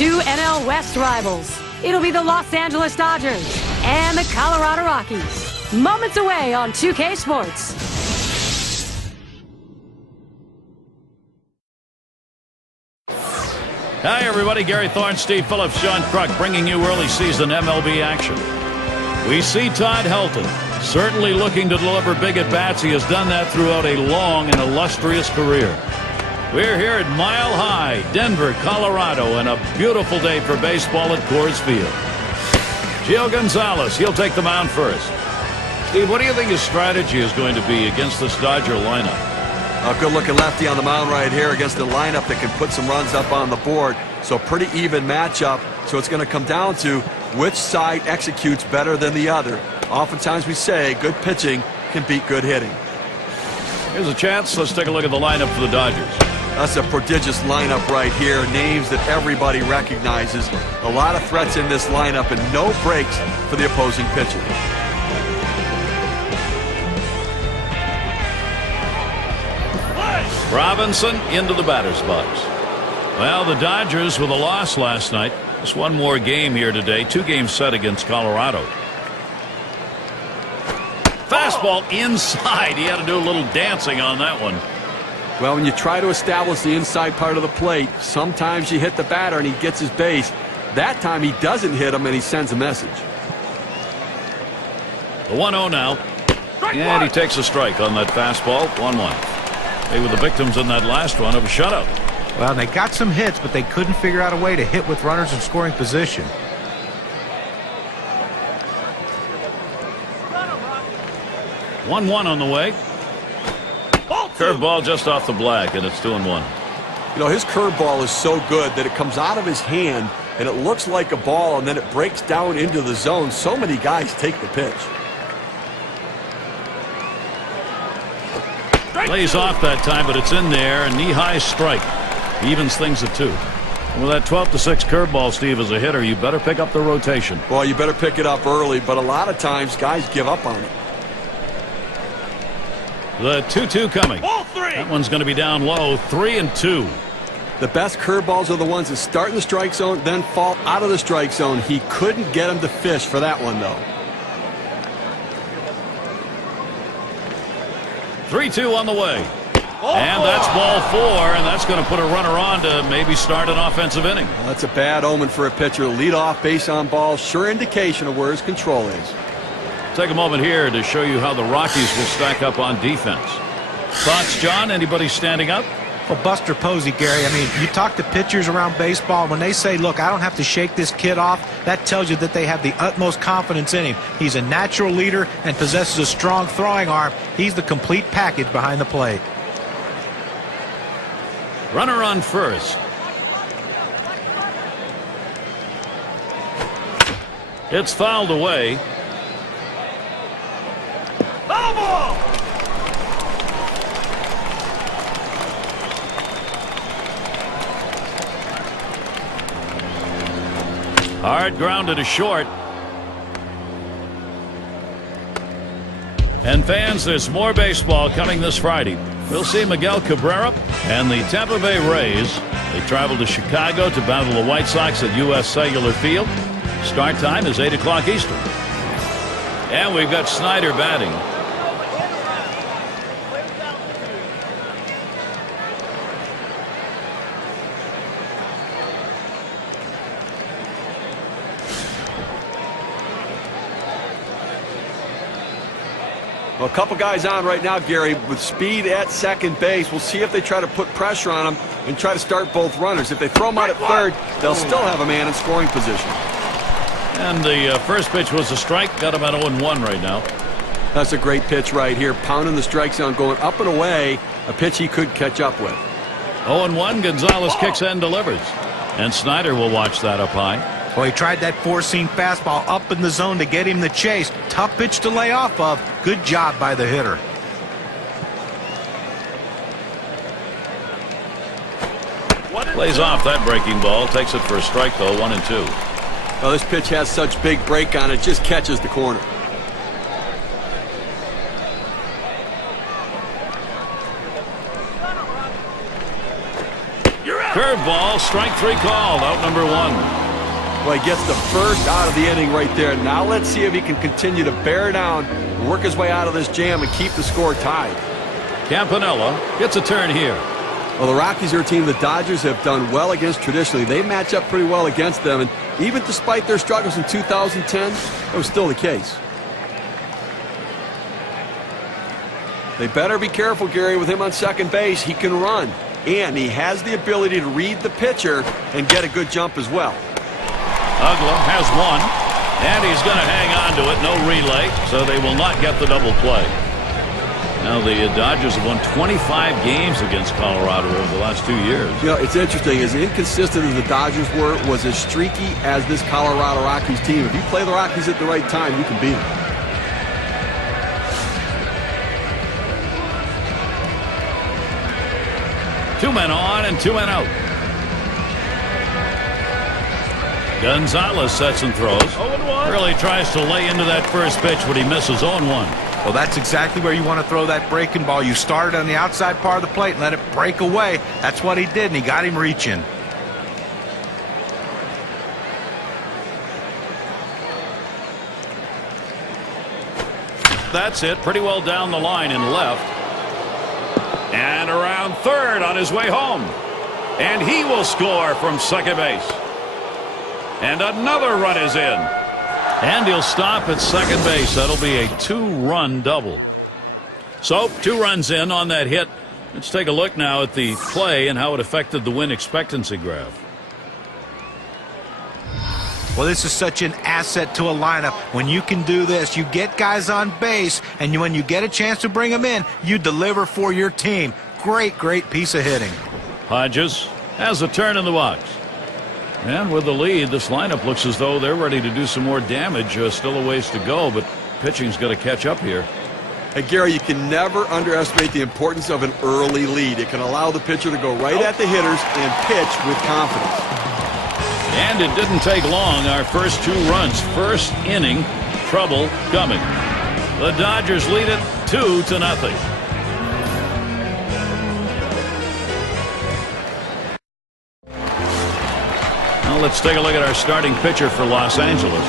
two NL West rivals. It'll be the Los Angeles Dodgers and the Colorado Rockies. Moments away on 2K Sports. Hi, everybody. Gary Thorne, Steve Phillips, Sean Kruk bringing you early season MLB action. We see Todd Helton certainly looking to deliver big at-bats. He has done that throughout a long and illustrious career. We're here at Mile High, Denver, Colorado, and a beautiful day for baseball at Coors Field. Gio Gonzalez, he'll take the mound first. Steve, what do you think his strategy is going to be against this Dodger lineup? A good-looking lefty on the mound right here against a lineup that can put some runs up on the board. So pretty even matchup. So it's going to come down to which side executes better than the other. Oftentimes we say good pitching can beat good hitting. Here's a chance. Let's take a look at the lineup for the Dodgers. That's a prodigious lineup right here. Names that everybody recognizes. A lot of threats in this lineup and no breaks for the opposing pitcher. Robinson into the batter's box. Well, the Dodgers with a loss last night. Just one more game here today. 2 games set against Colorado. Fastball inside. He had to do a little dancing on that one. Well, when you try to establish the inside part of the plate, sometimes you hit the batter and he gets his base. That time he doesn't hit him and he sends a message. The 1-0 now. And he takes a strike on that fastball. 1-1. They were the victims in that last one of a shutout. Well, they got some hits, but they couldn't figure out a way to hit with runners in scoring position. One on the way. Curveball just off the black, and it's 2-1. You know, his curveball is so good that it comes out of his hand, and it looks like a ball, and then it breaks down into the zone. So many guys take the pitch. Lays off that time, but it's in there. A knee-high strike. Evens things at 2. And with that 12-6 curveball, Steve, as a hitter, you better pick up the rotation. Well, you better pick it up early, but a lot of times guys give up on it. The 2-2 coming. That one's going to be down low. 3-2. The best curveballs are the ones that start in the strike zone, then fall out of the strike zone. He couldn't get him to fish for that one, though. 3-2 on the way. And that's ball 4, and that's going to put a runner on to maybe start an offensive inning. Well, that's a bad omen for a pitcher. Lead off base on ball, sure indication of where his control is. Take a moment here to show you how the Rockies will stack up on defense. Thoughts, John? Anybody standing up? Well, Buster Posey, Gary, I mean, you talk to pitchers around baseball, when they say, look, I don't have to shake this kid off, that tells you that they have the utmost confidence in him. He's a natural leader and possesses a strong throwing arm. He's the complete package behind the plate. Runner on first. It's fouled away. Foul ball! Hard grounded to short. And fans, there's more baseball coming this Friday. We'll see Miguel Cabrera and the Tampa Bay Rays. They travel to Chicago to battle the White Sox at U.S. Cellular Field. Start time is 8 o'clock Eastern. And we've got Snyder batting. Well, a couple guys on right now, Gary, with speed at second base. We'll see if they try to put pressure on him and try to start both runners. If they throw him out at third, they'll still have a man in scoring position. And the first pitch was a strike. Got him at 0-1 right now. That's a great pitch right here. Pounding the strike zone, going up and away. A pitch he could catch up with. 0-1. Gonzalez kicks and delivers. And Snyder will watch that up high. Well, he tried that four-seam fastball up in the zone to get him the chase. Tough pitch to lay off of. Good job by the hitter. Plays off that breaking ball. Takes it for a strike, though. 1-2. Well, this pitch has such big break on it. Just catches the corner. You're Curveball, strike 3 called, out number 1. Well, he gets the first out of the inning right there. Now let's see if he can continue to bear down, work his way out of this jam, and keep the score tied. Campanella gets a turn here. Well, the Rockies are a team the Dodgers have done well against traditionally. They match up pretty well against them, and even despite their struggles in 2010, that was still the case. They better be careful, Gary, with him on second base. He can run, and he has the ability to read the pitcher and get a good jump as well. Ugla has one, and he's going to hang on to it. No relay, so they will not get the double play. Now the Dodgers have won 25 games against Colorado over the last 2 years. You know, it's interesting. As inconsistent as the Dodgers were, was as streaky as this Colorado Rockies team. If you play the Rockies at the right time, you can beat them. Two men on and 2 men out. Gonzalez sets and throws. 0-1. Really tries to lay into that first pitch, but he misses 0-1. Well, that's exactly where you want to throw that breaking ball. You started on the outside part of the plate and let it break away. That's what he did, and he got him reaching. That's it. Pretty well down the line and left. And around third on his way home. And he will score from second base. And another run is in. And he'll stop at second base. That'll be a 2-run double. So 2 runs in on that hit. Let's take a look now at the play and how it affected the win expectancy graph. Well, this is such an asset to a lineup. When you can do this, you get guys on base, and when you get a chance to bring them in, you deliver for your team. Great piece of hitting. Hodges has a turn in the box. And with the lead, this lineup looks as though they're ready to do some more damage. Still a ways to go, but pitching's got to catch up here. Hey, Gary, you can never underestimate the importance of an early lead. It can allow the pitcher to go right at the hitters and pitch with confidence. And it didn't take long. Our first 2 runs. First inning, trouble coming. The Dodgers lead it 2-0. Let's take a look at our starting pitcher for Los Angeles.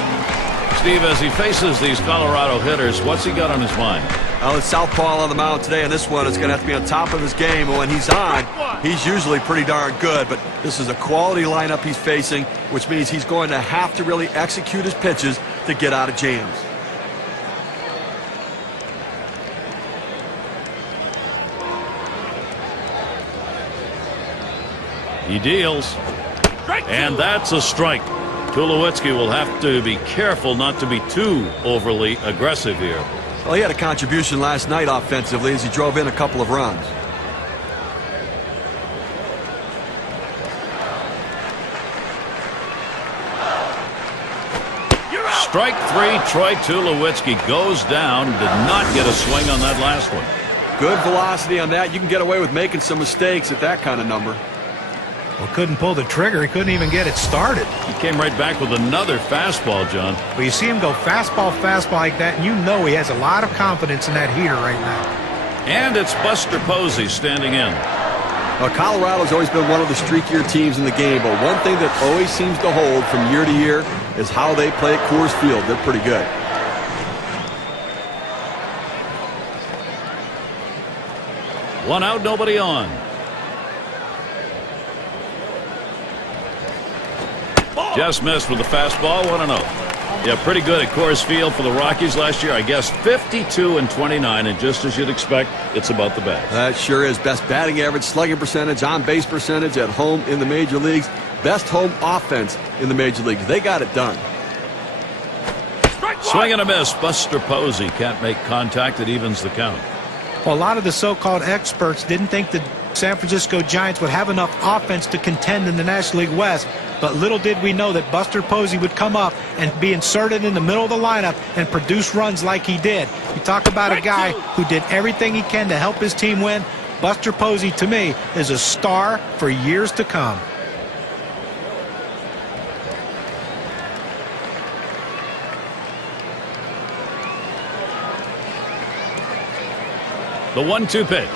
Steve, as he faces these Colorado hitters, what's he got on his mind? Well, it's southpaw on the mound today, and this one is going to have to be on top of his game. And when he's on, he's usually pretty darn good. But this is a quality lineup he's facing, which means he's going to have to really execute his pitches to get out of jams. He deals. And that's a strike. Tulowitzki will have to be careful not to be too overly aggressive here. Well, he had a contribution last night offensively as he drove in a couple of runs. Strike 3. Troy Tulowitzki goes down. Did not get a swing on that last one. Good velocity on that. You can get away with making some mistakes at that kind of number. Well, couldn't pull the trigger. He couldn't even get it started. He came right back with another fastball, John. But you see him go fastball like that, and you know he has a lot of confidence in that heater right now. And it's Buster Posey standing in. Well, Colorado's always been one of the streakier teams in the game, but one thing that always seems to hold from year to year is how they play at Coors Field. They're pretty good. One out, nobody on. Just missed with the fastball. 1-0. Yeah, pretty good at Coors Field for the Rockies last year. I guess 52-29, and just as you'd expect, it's about the best. That sure is. Best batting average, slugging percentage, on-base percentage at home in the major leagues. Best home offense in the major leagues. They got it done. Swing and a miss. Buster Posey can't make contact. It evens the count. Well, a lot of the so-called experts didn't think the San Francisco Giants would have enough offense to contend in the National League West. But little did we know that Buster Posey would come up and be inserted in the middle of the lineup and produce runs like he did. You talk about a guy who did everything he can to help his team win. Buster Posey, to me, is a star for years to come. The 1-2 pitch.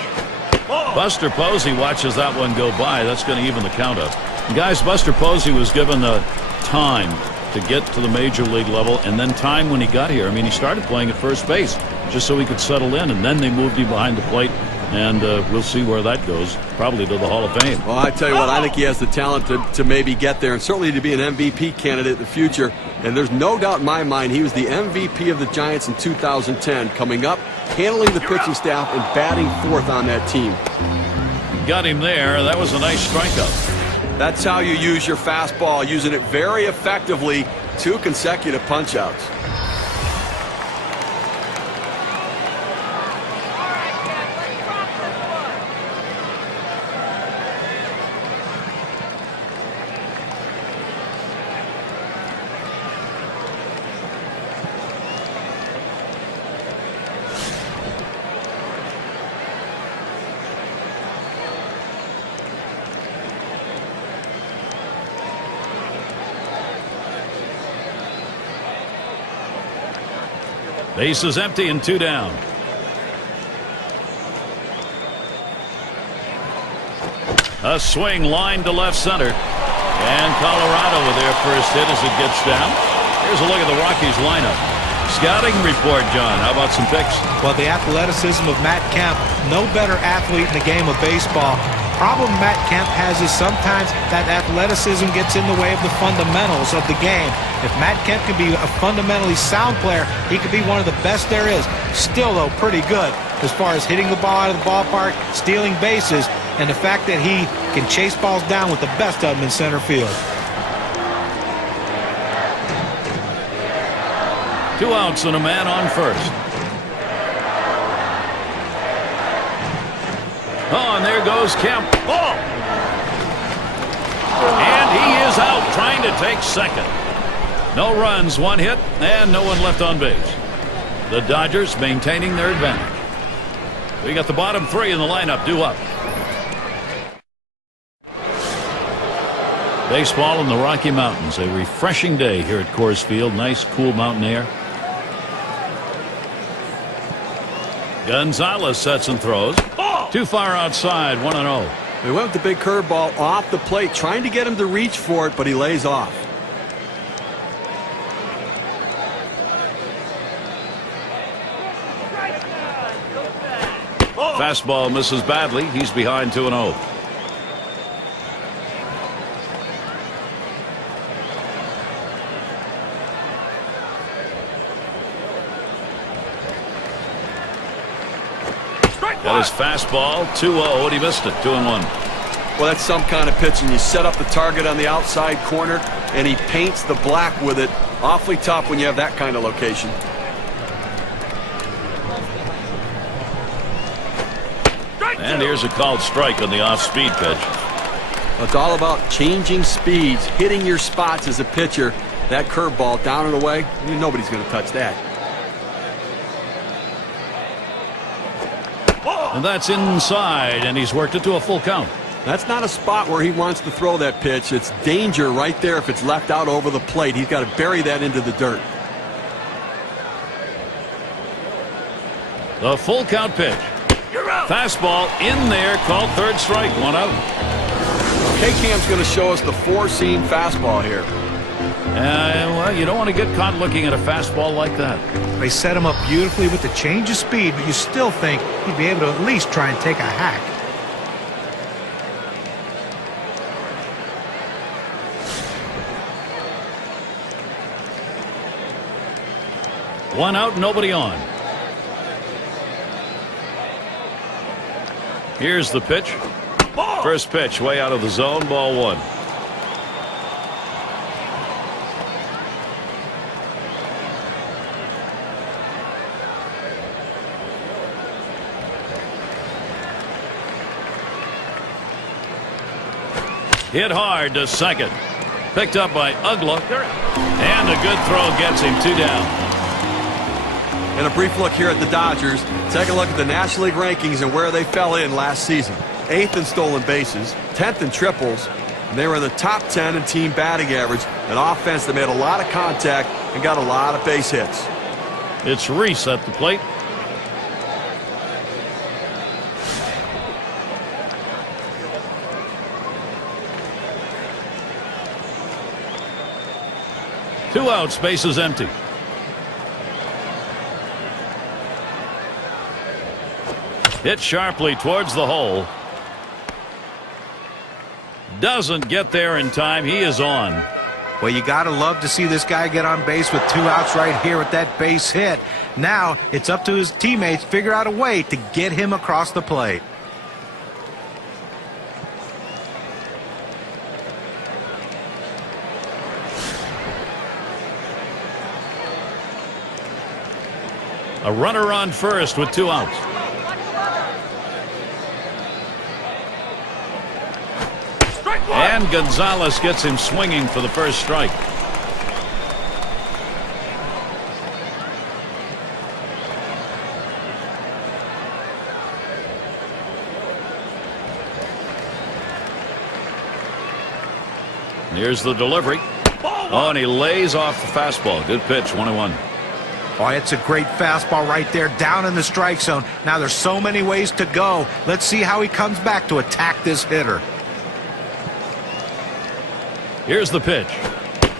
Buster Posey watches that one go by. That's going to even the count up. Guys, Buster Posey was given time to get to the major league level, and then time when he got here. I mean, he started playing at first base just so he could settle in, and then they moved him behind the plate, and we'll see where that goes, probably to the Hall of Fame. Well, I tell you what, I think he has the talent to maybe get there, and certainly to be an MVP candidate in the future. And there's no doubt in my mind he was the MVP of the Giants in 2010, coming up, handling the pitching staff, and batting fourth on that team. Got him there. That was a nice strikeout. That's how you use your fastball, using it very effectively. 2 consecutive punch-outs. Base is empty and 2 down. A swing line to left center. And Colorado with their first hit as it gets down. Here's a look at the Rockies lineup. Scouting report, John. How about some picks? Well, the athleticism of Matt Kemp. No better athlete in the game of baseball. Problem Matt Kemp has is sometimes that athleticism gets in the way of the fundamentals of the game. If Matt Kemp can be a fundamentally sound player, he could be one of the best there is. Still, though, pretty good as far as hitting the ball out of the ballpark, stealing bases, and the fact that he can chase balls down with the best of them in center field. 2 outs and a man on first. Oh, and there goes Kemp. Oh! And he is out trying to take second. No runs, 1 hit, and no one left on base. The Dodgers maintaining their advantage. We got the bottom 3 in the lineup due up. Baseball in the Rocky Mountains. A refreshing day here at Coors Field. Nice, cool mountain air. Gonzalez sets and throws. Too far outside, 1-0. They went with the big curveball off the plate, trying to get him to reach for it, but he lays off. Fastball misses badly. He's behind 2-0. Got his fastball, 2-0, and he missed it, 2-1. Well, that's some kind of pitching. You set up the target on the outside corner, and he paints the black with it. Awfully tough when you have that kind of location. And here's a called strike on the off-speed pitch. It's all about changing speeds, hitting your spots as a pitcher. That curveball down and away, nobody's going to touch that. And that's inside, and he's worked it to a full count. That's not a spot where he wants to throw that pitch. It's danger right there if it's left out over the plate. He's got to bury that into the dirt. The full count pitch. Fastball in there, called third strike, 1 out. K-Cam's going to show us the 4-seam fastball here. Well, you don't want to get caught looking at a fastball like that. They set him up beautifully with the change of speed, but you still think he'd be able to at least try and take a hack. One out, nobody on. Here's the pitch. First pitch, way out of the zone, ball 1. Hit hard to second. Picked up by Ugla. And a good throw gets him 2 down. And a brief look here at the Dodgers. Take a look at the National League rankings and where they fell in last season. 8th in stolen bases, 10th in triples, and they were in the top 10 in team batting average. An offense that made a lot of contact and got a lot of base hits. It's Reese at the plate. 2 outs, bases empty. Hit sharply towards the hole. Doesn't get there in time. He is on. Well, you got to love to see this guy get on base with 2 outs right here with that base hit. Now it's up to his teammates to figure out a way to get him across the plate. A runner on first with 2 outs. And Gonzalez gets him swinging for the first strike. Here's the delivery. Oh, and he lays off the fastball. Good pitch, 1-1. Oh, it's a great fastball right there down in the strike zone. Now there's so many ways to go. Let's see how he comes back to attack this hitter. Here's the pitch.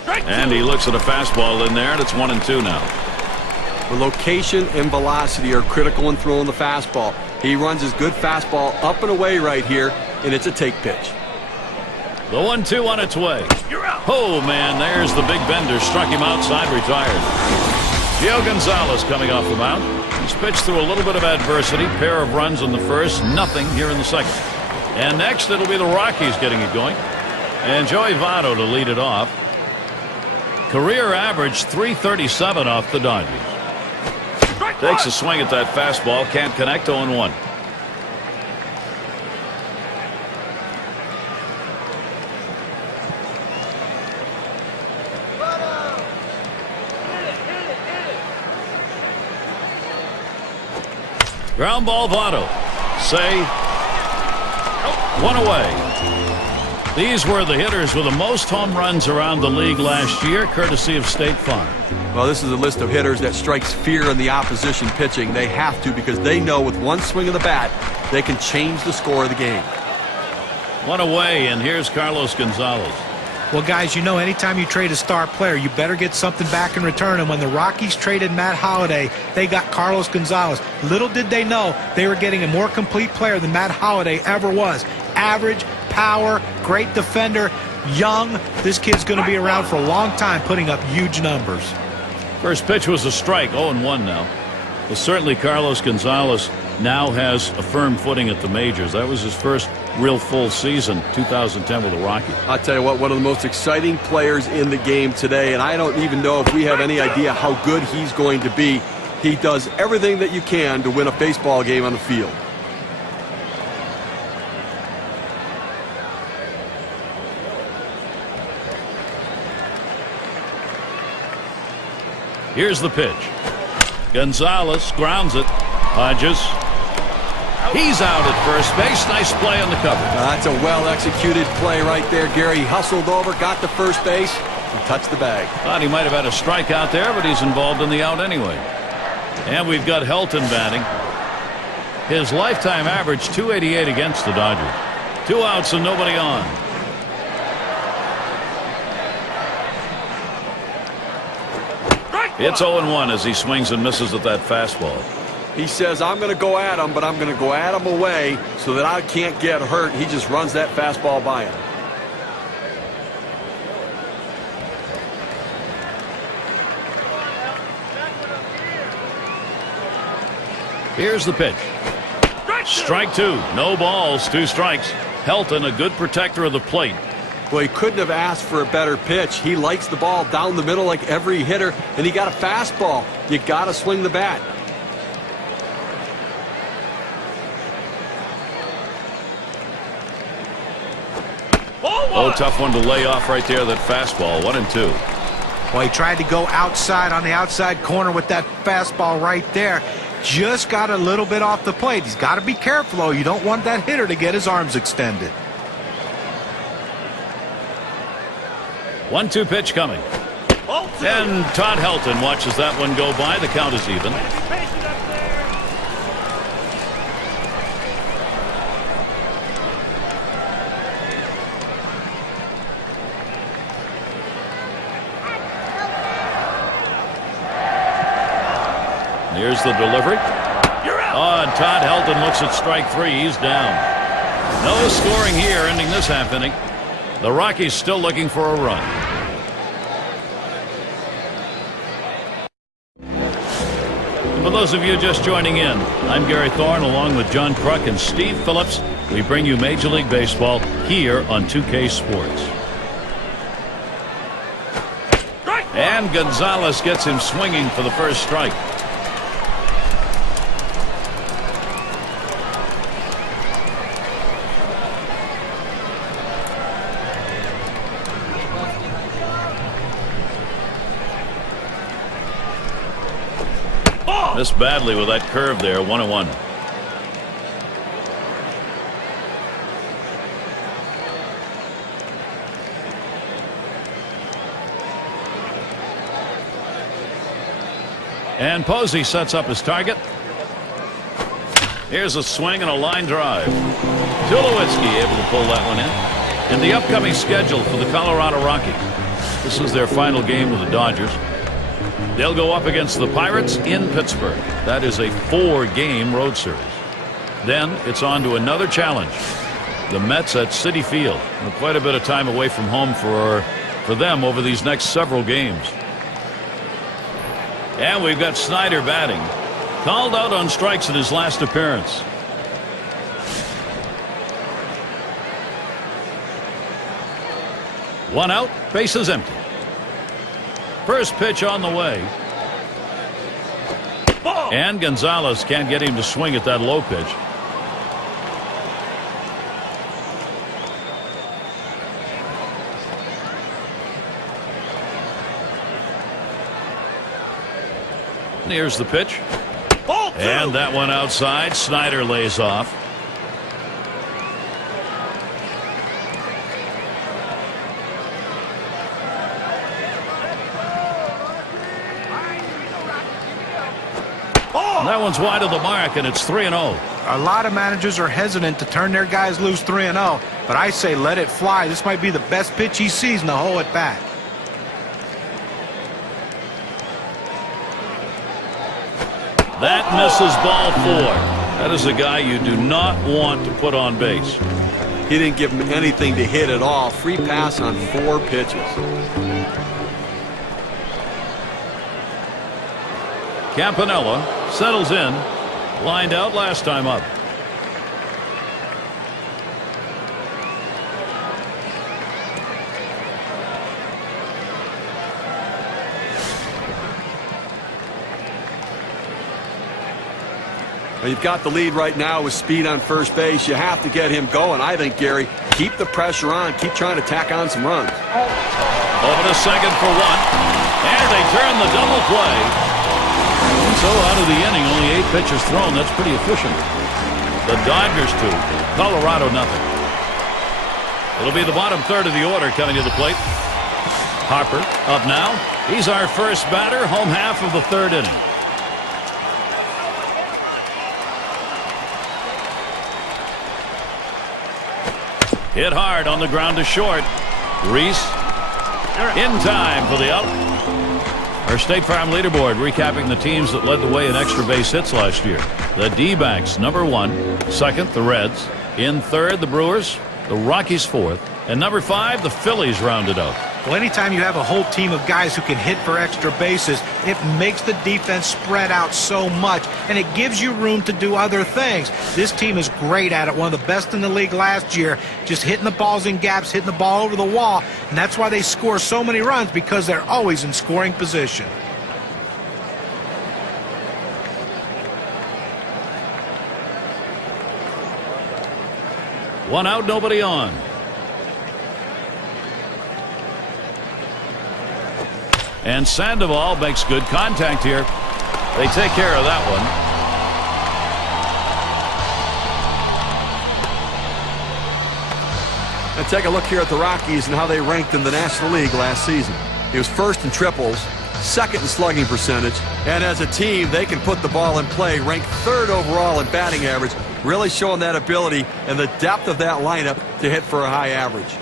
And he looks at a fastball in there, and it's 1-2 now. The location and velocity are critical in throwing the fastball. He runs his good fastball up and away right here, and it's a take pitch. The 1-2 on its way. Oh, man, there's the big bender. Struck him outside, retired. Gio Gonzalez coming off the mound. He's pitched through a little bit of adversity. Pair of runs in the first, nothing here in the second. And next, it'll be the Rockies getting it going. And Joey Votto to lead it off. Career average .337 off the Dodgers. Takes a swing at that fastball. Can't connect. 0-1. Ground ball, Votto. Say, 1 away. These were the hitters with the most home runs around the league last year, courtesy of State Farm. Well, this is a list of hitters that strikes fear in the opposition pitching. They have to, because they know with one swing of the bat, they can change the score of the game. 1 away, and here's Carlos Gonzalez. Well, guys, you know, anytime you trade a star player, you better get something back in return. And when the Rockies traded Matt Holliday, they got Carlos Gonzalez. Little did they know they were getting a more complete player than Matt Holliday ever was. Average, power, great defender, young. This kid's going to be around for a long time, putting up huge numbers. First pitch was a strike. 0-1 now. Well, certainly Carlos Gonzalez now has a firm footing at the majors. That was his first real full season, 2010 with the Rockies. I'll tell you what, one of the most exciting players in the game today, and I don't even know if we have any idea how good he's going to be. He does everything that you can to win a baseball game on the field. Here's the pitch. Gonzalez grounds it. Hodges. He's out at first base. Nice play on the cover. That's a well-executed play right there, Gary. He hustled over, got to first base, and touched the bag. Thought he might have had a strikeout there, but he's involved in the out anyway. And we've got Helton batting. His lifetime average, .288 against the Dodgers. 2 outs and nobody on. It's 0-1 as he swings and misses at that fastball. He says, I'm going to go at him, but I'm going to go at him away so that I can't get hurt. He just runs that fastball by him. Here's the pitch. Strike 2. No balls, 2 strikes. Helton, a good protector of the plate. Well, he couldn't have asked for a better pitch. He likes the ball down the middle like every hitter, and he got a fastball. You got to swing the bat. Oh, tough one to lay off right there, that fastball. 1-2. Well, he tried to go outside on the outside corner with that fastball right there. Just got a little bit off the plate. He's got to be careful, though. You don't want that hitter to get his arms extended. 1-2 pitch coming. And Todd Helton watches that one go by. The count is even. Here's the delivery. Oh, and Todd Helton looks at strike 3. He's down. No scoring here, ending this half inning. The Rockies still looking for a run. And for those of you just joining in, I'm Gary Thorne along with John Kruk and Steve Phillips. We bring you Major League Baseball here on 2K Sports. And Gonzalez gets him swinging for the first strike. Missed badly with that curve there. 1-1. And Posey sets up his target. Here's a swing and a line drive. Tulowitzki able to pull that one in. And the upcoming schedule for the Colorado Rockies. This is their final game with the Dodgers. They'll go up against the Pirates in Pittsburgh. That is a 4-game road series. Then it's on to another challenge. The Mets at Citi Field. Quite a bit of time away from home for them over these next several games. And we've got Snyder batting. Called out on strikes in his last appearance. One out, bases empty. First pitch on the way. And Gonzalez can't get him to swing at that low pitch. Here's the pitch. And that one outside. Snyder lays off. That one's wide of the mark, and it's 3-0. A lot of managers are hesitant to turn their guys loose 3-0, but I say let it fly. This might be the best pitch he sees in the whole at bat. That misses ball 4. That is a guy you do not want to put on base. He didn't give him anything to hit at all. Free pass on 4 pitches. Campanella settles in. Lined out last time up. Well, you've got the lead right now with speed on first base. You have to get him going. I think, Gary, keep the pressure on. Keep trying to tack on some runs. Over to second for 1. And they turn the double play. So out of the inning, only 8 pitches thrown. That's pretty efficient. The Dodgers 2, Colorado nothing. It'll be the bottom third of the order coming to the plate. Harper up now. He's our first batter, home half of the 3rd inning. Hit hard on the ground to short. Reese in time for the out. Our State Farm leaderboard recapping the teams that led the way in extra base hits last year. The D-backs number 1, second the Reds, in third the Brewers, the Rockies 4th, and number 5 the Phillies rounded out. Well, anytime you have a whole team of guys who can hit for extra bases, it makes the defense spread out so much, and it gives you room to do other things. This team is great at it, one of the best in the league last year, just hitting the balls in gaps, hitting the ball over the wall, and that's why they score so many runs, because they're always in scoring position. One out, nobody on. And Sandoval makes good contact here. They take care of that one. And take a look here at the Rockies and how they ranked in the National League last season. He was first in triples, second in slugging percentage, and as a team, they can put the ball in play, ranked 3rd overall in batting average, really showing that ability and the depth of that lineup to hit for a high average.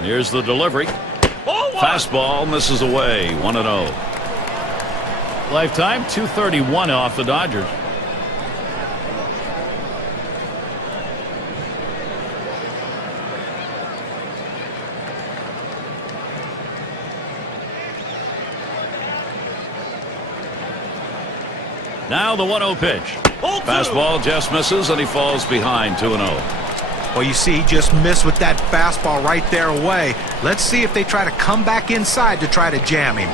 Here's the delivery. Fastball misses away. 1-0. Lifetime 231 off the Dodgers. Now the 1-0 pitch. Fastball just misses, and he falls behind 2-0. Well, you see, he just missed with that fastball right there away. Let's see if they try to come back inside to try to jam him.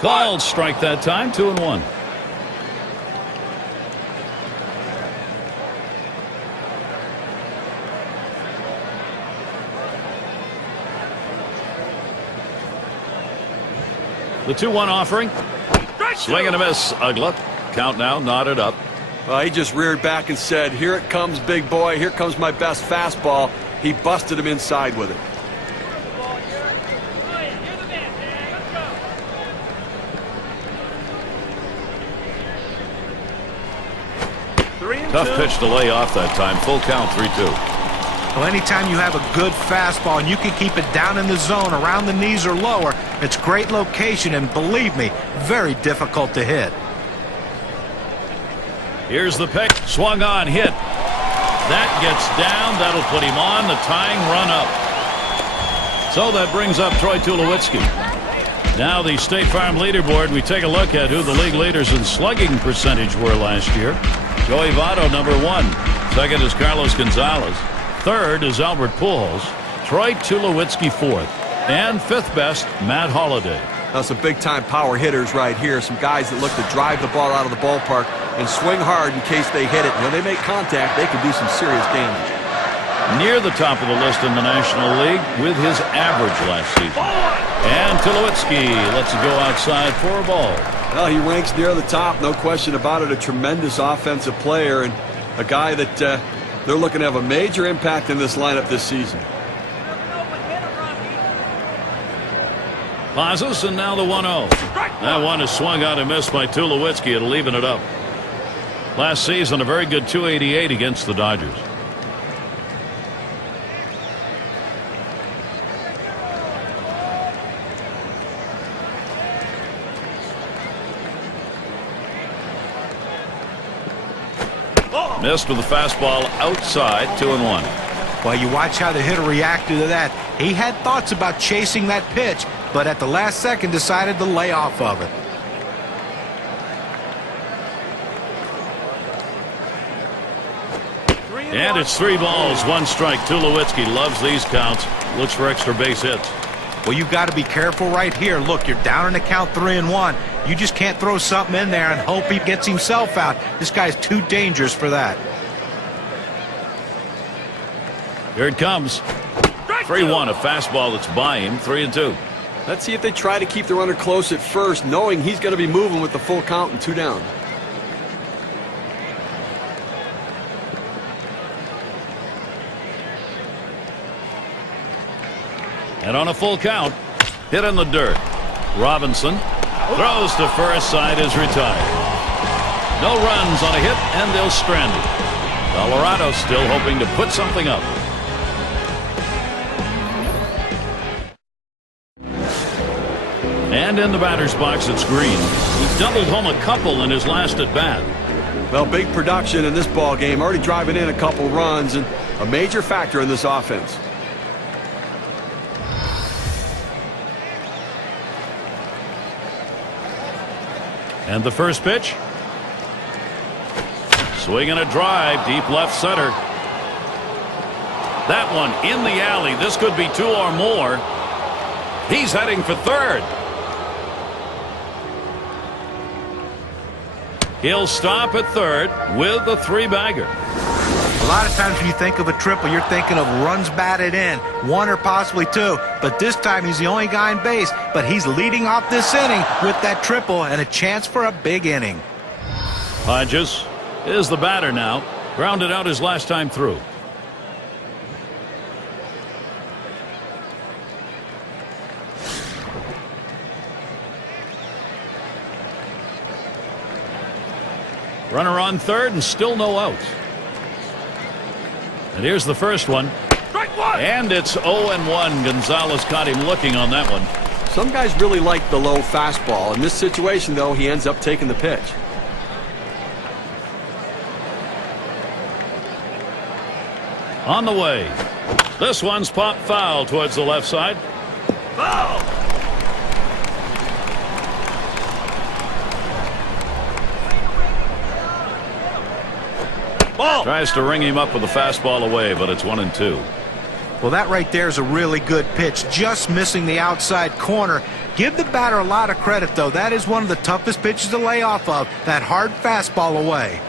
Called strike that time. 2-1. The 2-1 offering. Swing and a miss. Ugla. Count now knotted up. Well, he just reared back and said, here it comes, big boy. Here comes my best fastball. He busted him inside with it. Tough pitch to lay off that time. Full count. 3-2. Well, anytime you have a good fastball and you can keep it down in the zone around the knees or lower, it's great location and, believe me, very difficult to hit. Here's the pick. Swung on, hit. That gets down. That'll put him on the tying run up. So that brings up Troy Tulowitzki. Now the State Farm leaderboard. We take a look at who the league leaders in slugging percentage were last year. Joey Votto, number 1. Second is Carlos Gonzalez. Third is Albert Pujols. Troy Tulowitzki fourth. And fifth best, Matt Holliday. Now some big-time power hitters right here. Some guys that look to drive the ball out of the ballpark and swing hard in case they hit it. When they make contact, they can do some serious damage. Near the top of the list in the National League with his average last season. And Tulowitzki lets it go outside for a ball. Well, he ranks near the top, no question about it. A tremendous offensive player and a guy that they're looking to have a major impact in this lineup this season. Pazos, and now the 1-0. That one is swung out and missed by Tulowitzki. It'll even it up. Last season, a very good 288 against the Dodgers. Missed with a fastball outside. 2-1. Well, you watch how the hitter reacted to that. He had thoughts about chasing that pitch, but at the last second decided to lay off of it. And it's 3 balls, 1 strike. Tulowitzki loves these counts. Looks for extra base hits. Well, you've got to be careful right here. Look, you're down in the count 3-1. You just can't throw something in there and hope he gets himself out. This guy's too dangerous for that. Here it comes. 3-1, a fastball that's by him. 3-2. Let's see if they try to keep the runner close at first, knowing he's going to be moving with the full count and 2 down. And on a full count, hit in the dirt. Robinson throws to first. Side is retired. No runs on a hit, and they'll strand it. Colorado still hoping to put something up. And in the batter's box, it's Green. He doubled home a couple in his last at bat. Well, big production in this ball game, already driving in a couple runs, and a major factor in this offense. And the first pitch. Swing and a drive, deep left center. That one in the alley. This could be 2 or more. He's heading for third. He'll stop at third with a 3-bagger. A lot of times when you think of a triple, you're thinking of runs batted in, 1 or possibly 2. But this time he's the only guy in base. But he's leading off this inning with that triple and a chance for a big inning. Hodges is the batter now. Grounded out his last time through. Runner on third and still no outs. And here's the first one. And it's 0-1. Gonzalez caught him looking on that one. Some guys really like the low fastball. In this situation, though, he ends up taking the pitch. On the way. This one's popped foul towards the left side. Foul! Ball. Tries to ring him up with a fastball away, but it's 1-2. Well, that right there is a really good pitch, just missing the outside corner. Give the batter a lot of credit, though. That is one of the toughest pitches to lay off of, that hard fastball away.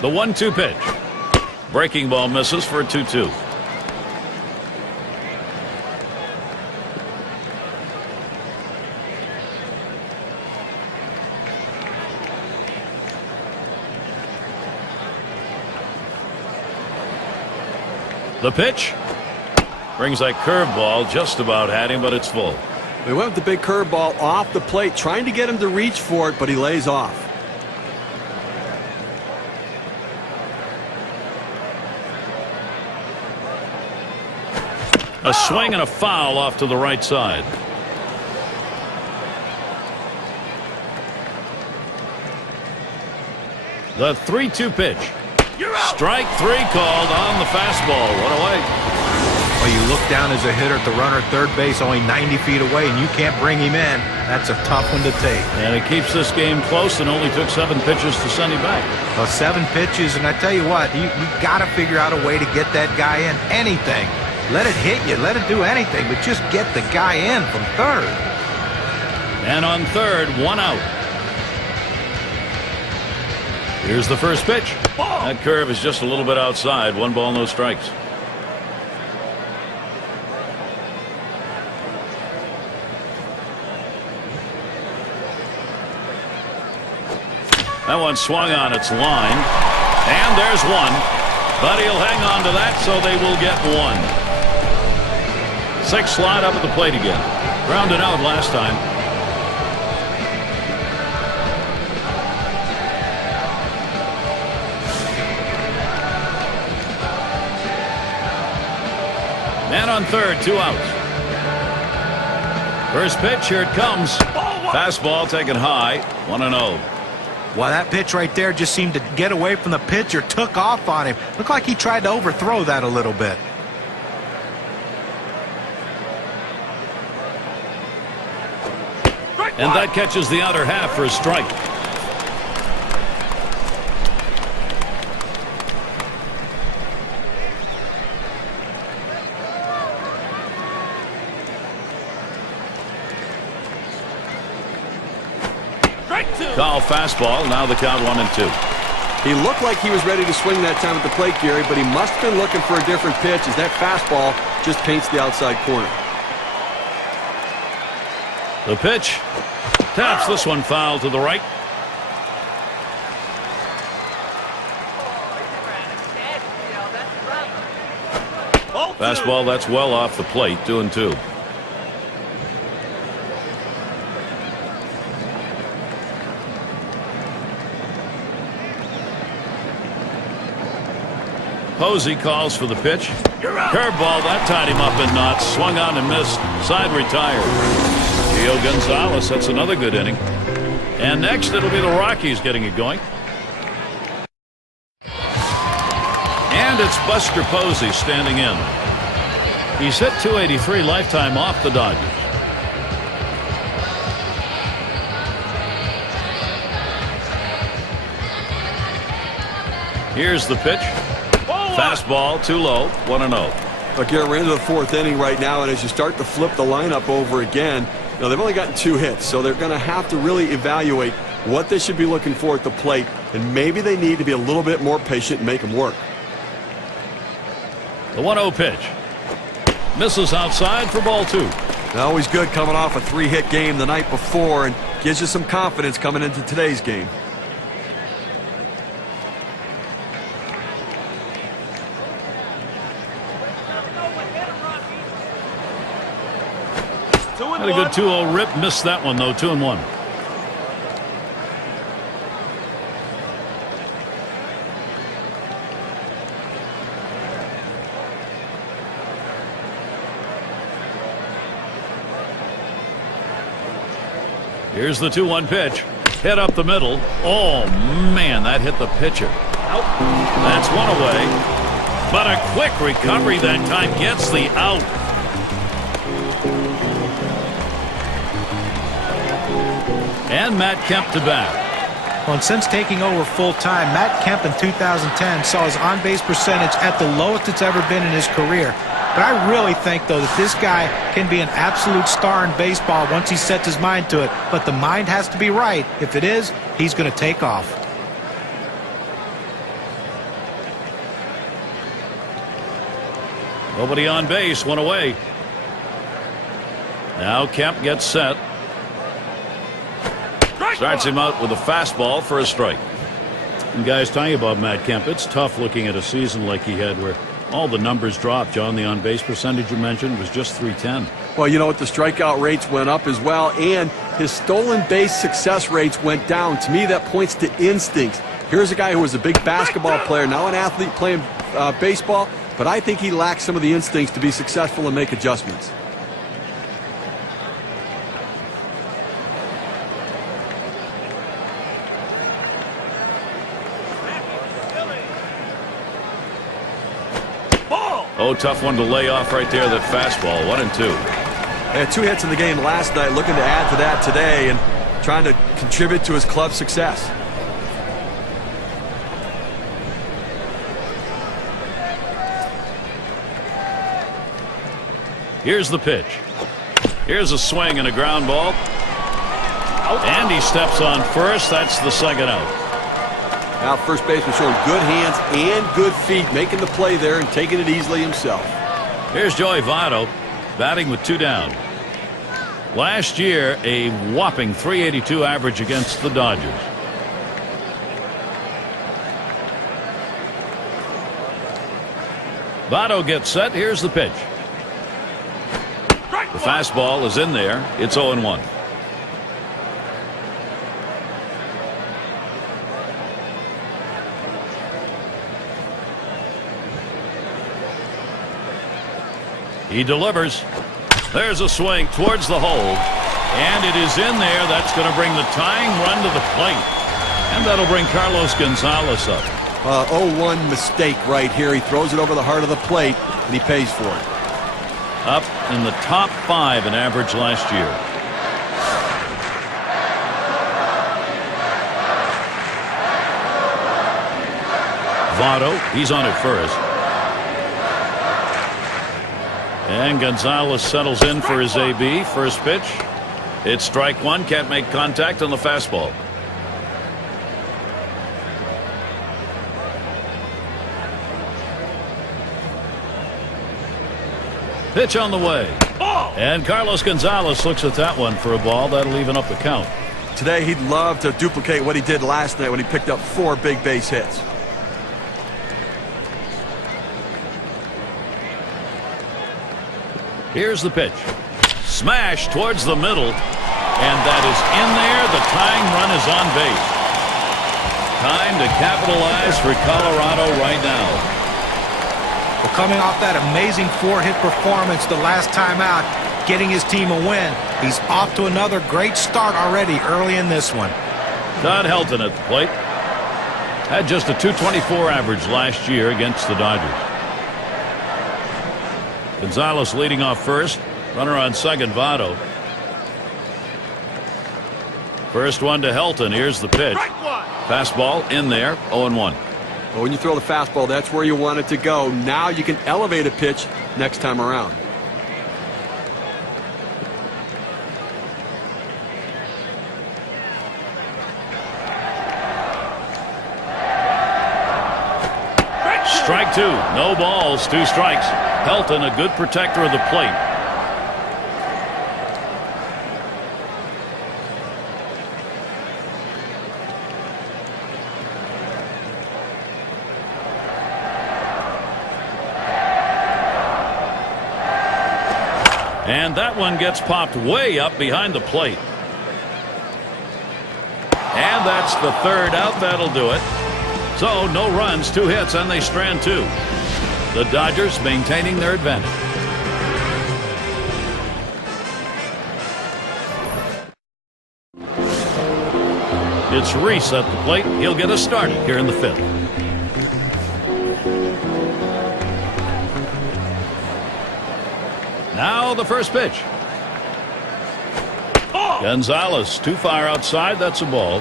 The 1-2 pitch. Breaking ball misses for a 2-2. The pitch. Brings that curveball, just about had him, but it's full. We went with the big curveball off the plate, trying to get him to reach for it, but he lays off. A swing and a foul off to the right side. The 3-2 pitch. Strike three called on the fastball. One away. Well, you look down as a hitter at the runner at third base only 90 feet away, and you can't bring him in. That's a tough one to take. And it keeps this game close and only took 7 pitches to send him back. Well, 7 pitches, and I tell you what, you got to figure out a way to get that guy in. Anything. Let it hit you. Let it do anything, but just get the guy in from third. And on third, 1 out. Here's the first pitch. That curve is just a little bit outside. 1 ball, no strikes. That one swung on its line. And there's one. But he'll hang on to that, so they will get 1. 6 slide up at the plate again. Grounded out last time. Man on third, 2 outs. First pitch, here it comes. Fastball taken high, 1-0. Well, that pitch right there just seemed to get away from the pitcher, took off on him. Looked like he tried to overthrow that a little bit. And that catches the outer half for a strike. Foul fastball. Now the count 1-2. He looked like he was ready to swing that time at the plate, Gary, but he must have been looking for a different pitch as that fastball just paints the outside corner. The pitch. Taps this one foul to the right. Fastball that's well off the plate. 2-2. Posey calls for the pitch. Curveball, that tied him up in knots. Swung on and missed. Side retired. Gio Gonzalez, that's another good inning. And next it'll be the Rockies getting it going. And it's Buster Posey standing in. He's hit .283 lifetime off the Dodgers. Here's the pitch. Fastball too low. 1-0. Look, Gary, we're into the 4th inning right now, and as you start to flip the lineup over again, they've only gotten 2 hits, so they're going to have to really evaluate what they should be looking for at the plate, and maybe they need to be a little bit more patient and make them work. The 1-0 pitch. Misses outside for ball 2. Always good coming off a 3-hit game the night before and gives you some confidence coming into today's game. Had a good 2-0 rip. Missed that one, though. 2-1. Here's the 2-1 pitch. Hit up the middle. Oh, man, that hit the pitcher. That's one away. But a quick recovery that time gets the out. And Matt Kemp to bat. Well, and since taking over full-time, Matt Kemp in 2010 saw his on-base percentage at the lowest it's ever been in his career. But I really think, though, that this guy can be an absolute star in baseball once he sets his mind to it. But the mind has to be right. If it is, he's going to take off. Nobody on base, one away. Now Kemp gets set. Starts him out with a fastball for a strike. And guys, tell you about Matt Kemp, it's tough looking at a season like he had where all the numbers dropped. John, the on-base percentage you mentioned was just .310. Well, you know what? The strikeout rates went up as well, and his stolen base success rates went down. To me, that points to instincts. Here's a guy who was a big basketball player, now an athlete playing baseball, but I think he lacks some of the instincts to be successful and make adjustments. Oh, tough one to lay off right there, that fastball. 1-2. He had 2 hits in the game last night, looking to add to that today and trying to contribute to his club's success. Here's the pitch. Here's a swing and a ground ball. And he steps on first. That's the second out. Now first baseman showing good hands and good feet, making the play there and taking it easily himself. Here's Joey Votto batting with 2 down. Last year, a whopping .382 average against the Dodgers. Votto gets set. Here's the pitch. The fastball is in there. It's 0-1. He delivers. There's a swing towards the hole. And it is in there. That's going to bring the tying run to the plate. And that'll bring Carlos Gonzalez up. 0-1 mistake right here. He throws it over the heart of the plate, and he pays for it. Up in the top 5 in average last year. Votto, he's on at first. And Gonzalez settles in for his AB. First pitch. It's strike 1. Can't make contact on the fastball. Pitch on the way. And Carlos Gonzalez looks at that one for a ball. That'll even up the count. Today he'd love to duplicate what he did last night when he picked up 4 big base hits. Here's the pitch. Smash towards the middle. And that is in there. The tying run is on base. Time to capitalize for Colorado right now. Well, coming off that amazing 4-hit performance the last time out, getting his team a win, he's off to another great start already early in this one. Todd Helton at the plate. Had just a .224 average last year against the Dodgers. Gonzalez leading off first. Runner on second, Votto. First one to Helton. Here's the pitch. Fastball in there. 0-1. Well, when you throw the fastball, that's where you want it to go. Now you can elevate a pitch next time around. Strike 2. No balls. 2 strikes. Helton, a good protector of the plate. And that one gets popped way up behind the plate. And that's the 3rd out. That'll do it. So no runs, 2 hits, and they strand 2. The Dodgers maintaining their advantage. It's Reese at the plate. He'll get us started here in the 5th. Now the first pitch. Gonzalez too far outside. That's a ball.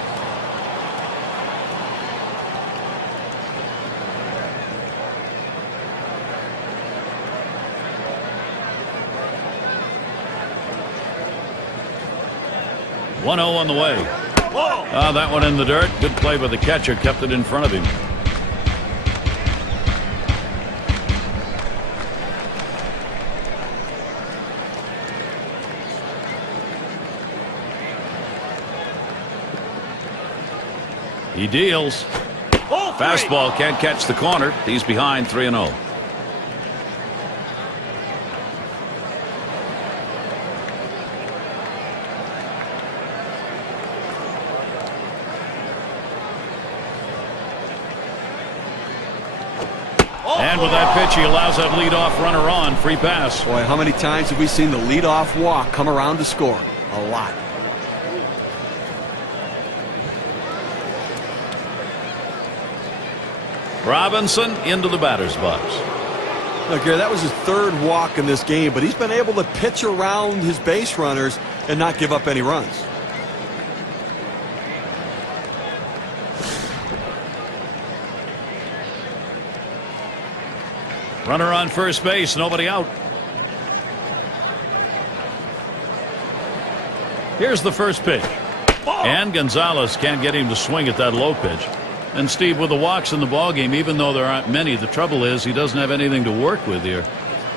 One 0 on the way. That one in the dirt. Good play by the catcher. Kept it in front of him. He deals. Fastball can't catch the corner. He's behind 3-0. And with that pitch, he allows that leadoff runner on. Free pass. Boy, how many times have we seen the leadoff walk come around to score? A lot. Robinson into the batter's box. Look, Gary, that was his 3rd walk in this game, but he's been able to pitch around his base runners and not give up any runs. Runner on first base, nobody out. Here's the first pitch. And Gonzalez can't get him to swing at that low pitch. And Steve, with the walks in the ballgame, even though there aren't many, the trouble is he doesn't have anything to work with here.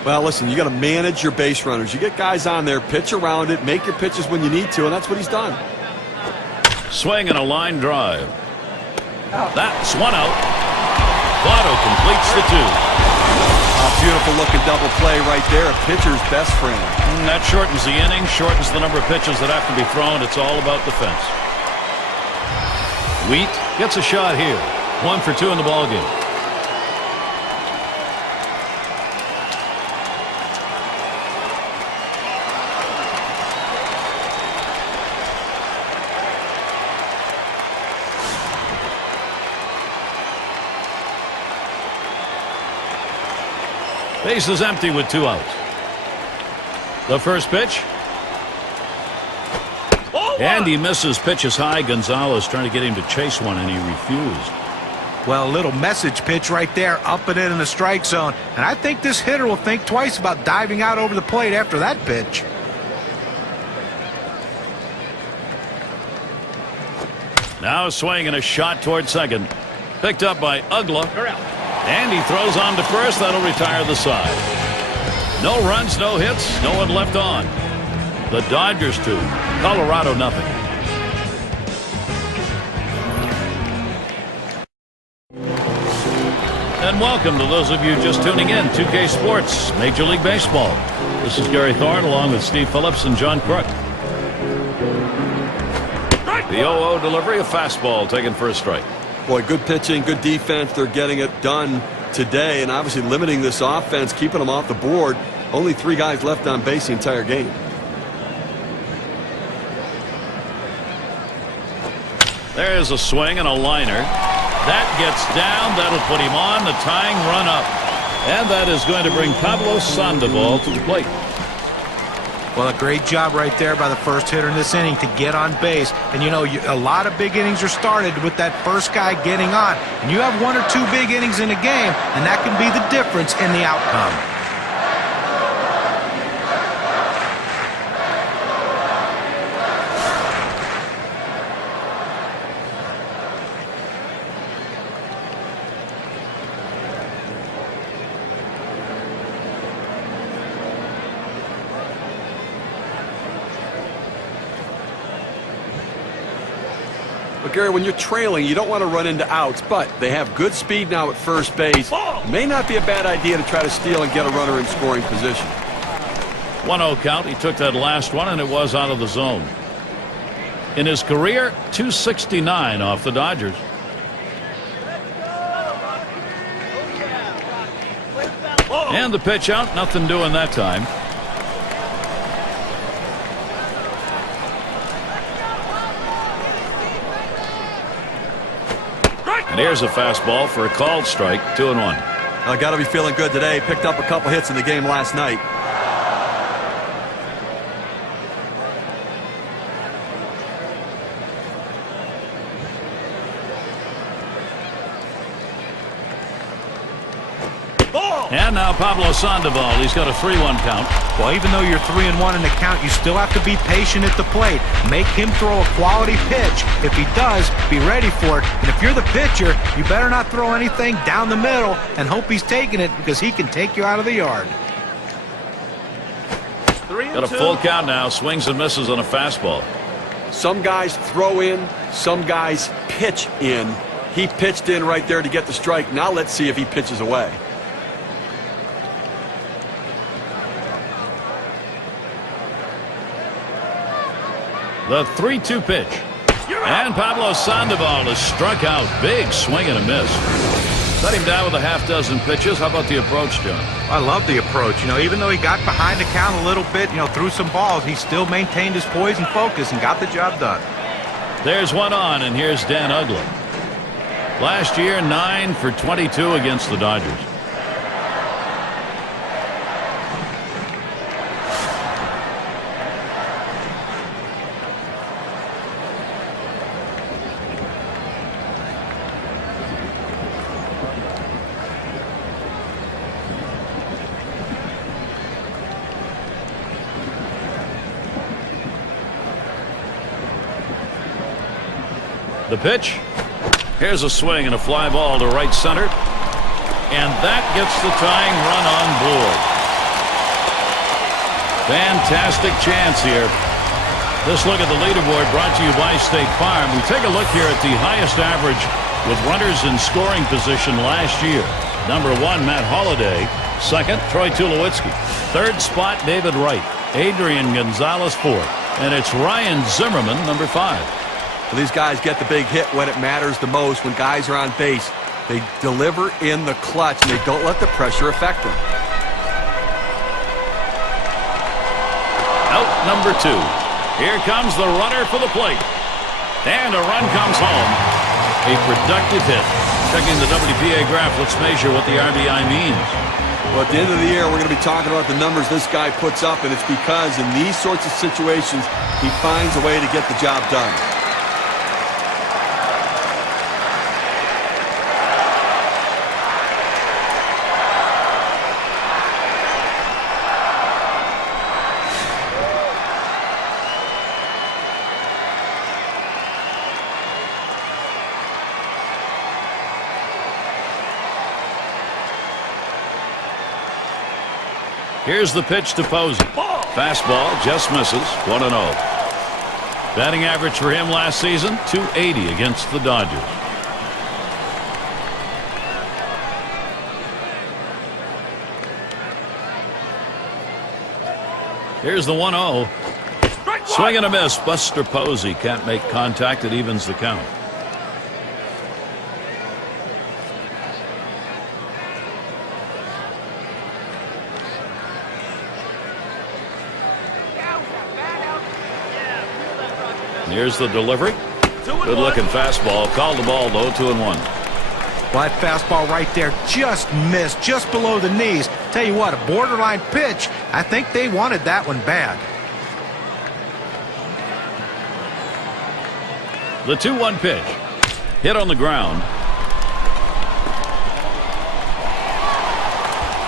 Well, listen, you got to manage your base runners. You get guys on there, pitch around it, make your pitches when you need to, and that's what he's done. Swing and a line drive. That's one out. Votto completes the 2. A beautiful looking double play right there. A pitcher's best friend. That shortens the inning, shortens the number of pitches that have to be thrown. It's all about defense. Wheat gets a shot here. 1 for 2 in the ballgame. Base is empty with 2 outs. The first pitch. And he misses. Pitches high. Gonzalez trying to get him to chase one, and he refused. Well, a little message pitch right there, up and in the strike zone. And I think this hitter will think twice about diving out over the plate after that pitch. Now a swing and a shot toward second. Picked up by Ugla. And he throws on to first. That'll retire the side. No runs, no hits, no one left on. The Dodgers 2, Colorado nothing. And welcome to those of you just tuning in. 2K Sports, Major League Baseball. This is Gary Thorne along with Steve Phillips and John Crook. The 0-0 delivery, a fastball taken for a strike. Boy, good pitching, good defense. They're getting it done today, and obviously limiting this offense, keeping them off the board. Only 3 guys left on base the entire game. There's a swing and a liner. That gets down. That'll put him on the tying run up. And that is going to bring Pablo Sandoval to the plate. Well, a great job right there by the first hitter in this inning to get on base. And, you know, a lot of big innings are started with that first guy getting on. And you have 1 or 2 big innings in a game, and that can be the difference in the outcome. But Gary, when you're trailing, you don't want to run into outs, but they have good speed now at first base. May not be a bad idea to try to steal and get a runner in scoring position. 1-0 count. He took that last one, and it was out of the zone. In his career, 269 off the Dodgers. And the pitch out, nothing doing that time. And here's a fastball for a called strike. 2-1. I got to be feeling good today. Picked up a couple hits in the game last night. And now Pablo Sandoval. He's got a 3-1 count. Well, even though you're 3-1 in the count, you still have to be patient at the plate. Make him throw a quality pitch. If he does, be ready for it. And if you're the pitcher, you better not throw anything down the middle and hope he's taking it, because he can take you out of the yard. Got a full count now. Swings and misses on a fastball. Some guys throw in, some guys pitch in. He pitched in right there to get the strike. Now let's see if he pitches away. The 3-2 pitch. And Pablo Sandoval is struck out. Big swing and a miss. Set him down with a half dozen pitches. How about the approach, John? I love the approach. Even though he got behind the count a little bit, threw some balls, he still maintained his poise and focus and got the job done. There's one on, and here's Dan Uggla. Last year, 9 for 22 against the Dodgers. The pitch. Here's a swing and a fly ball to right center. And that gets the tying run on board. Fantastic chance here. This look at the leaderboard brought to you by State Farm. We take a look here at the highest average with runners in scoring position last year. Number 1, Matt Holliday. Second, Troy Tulowitzki. Third spot, David Wright. Adrian Gonzalez, fourth. And it's Ryan Zimmerman, number 5. Well, these guys get the big hit when it matters the most. When guys are on base, they deliver in the clutch, and they don't let the pressure affect them. Out number 2. Here comes the runner for the plate. And a run comes home. A productive hit. Checking the WPA graph, let's measure what the RBI means. Well, at the end of the year, we're going to be talking about the numbers this guy puts up, and it's because in these sorts of situations, he finds a way to get the job done. Here's the pitch to Posey. Fastball just misses. 1-0. Batting average for him last season, .280 against the Dodgers. Here's the 1-0. Swing and a miss. Buster Posey can't make contact. It evens the count. Here's the delivery. Good looking fastball. Called the ball though. 2-1. Well, that fastball right there just missed, just below the knees. Tell you what, a borderline pitch. I think they wanted that one bad. The 2-1 pitch. Hit on the ground.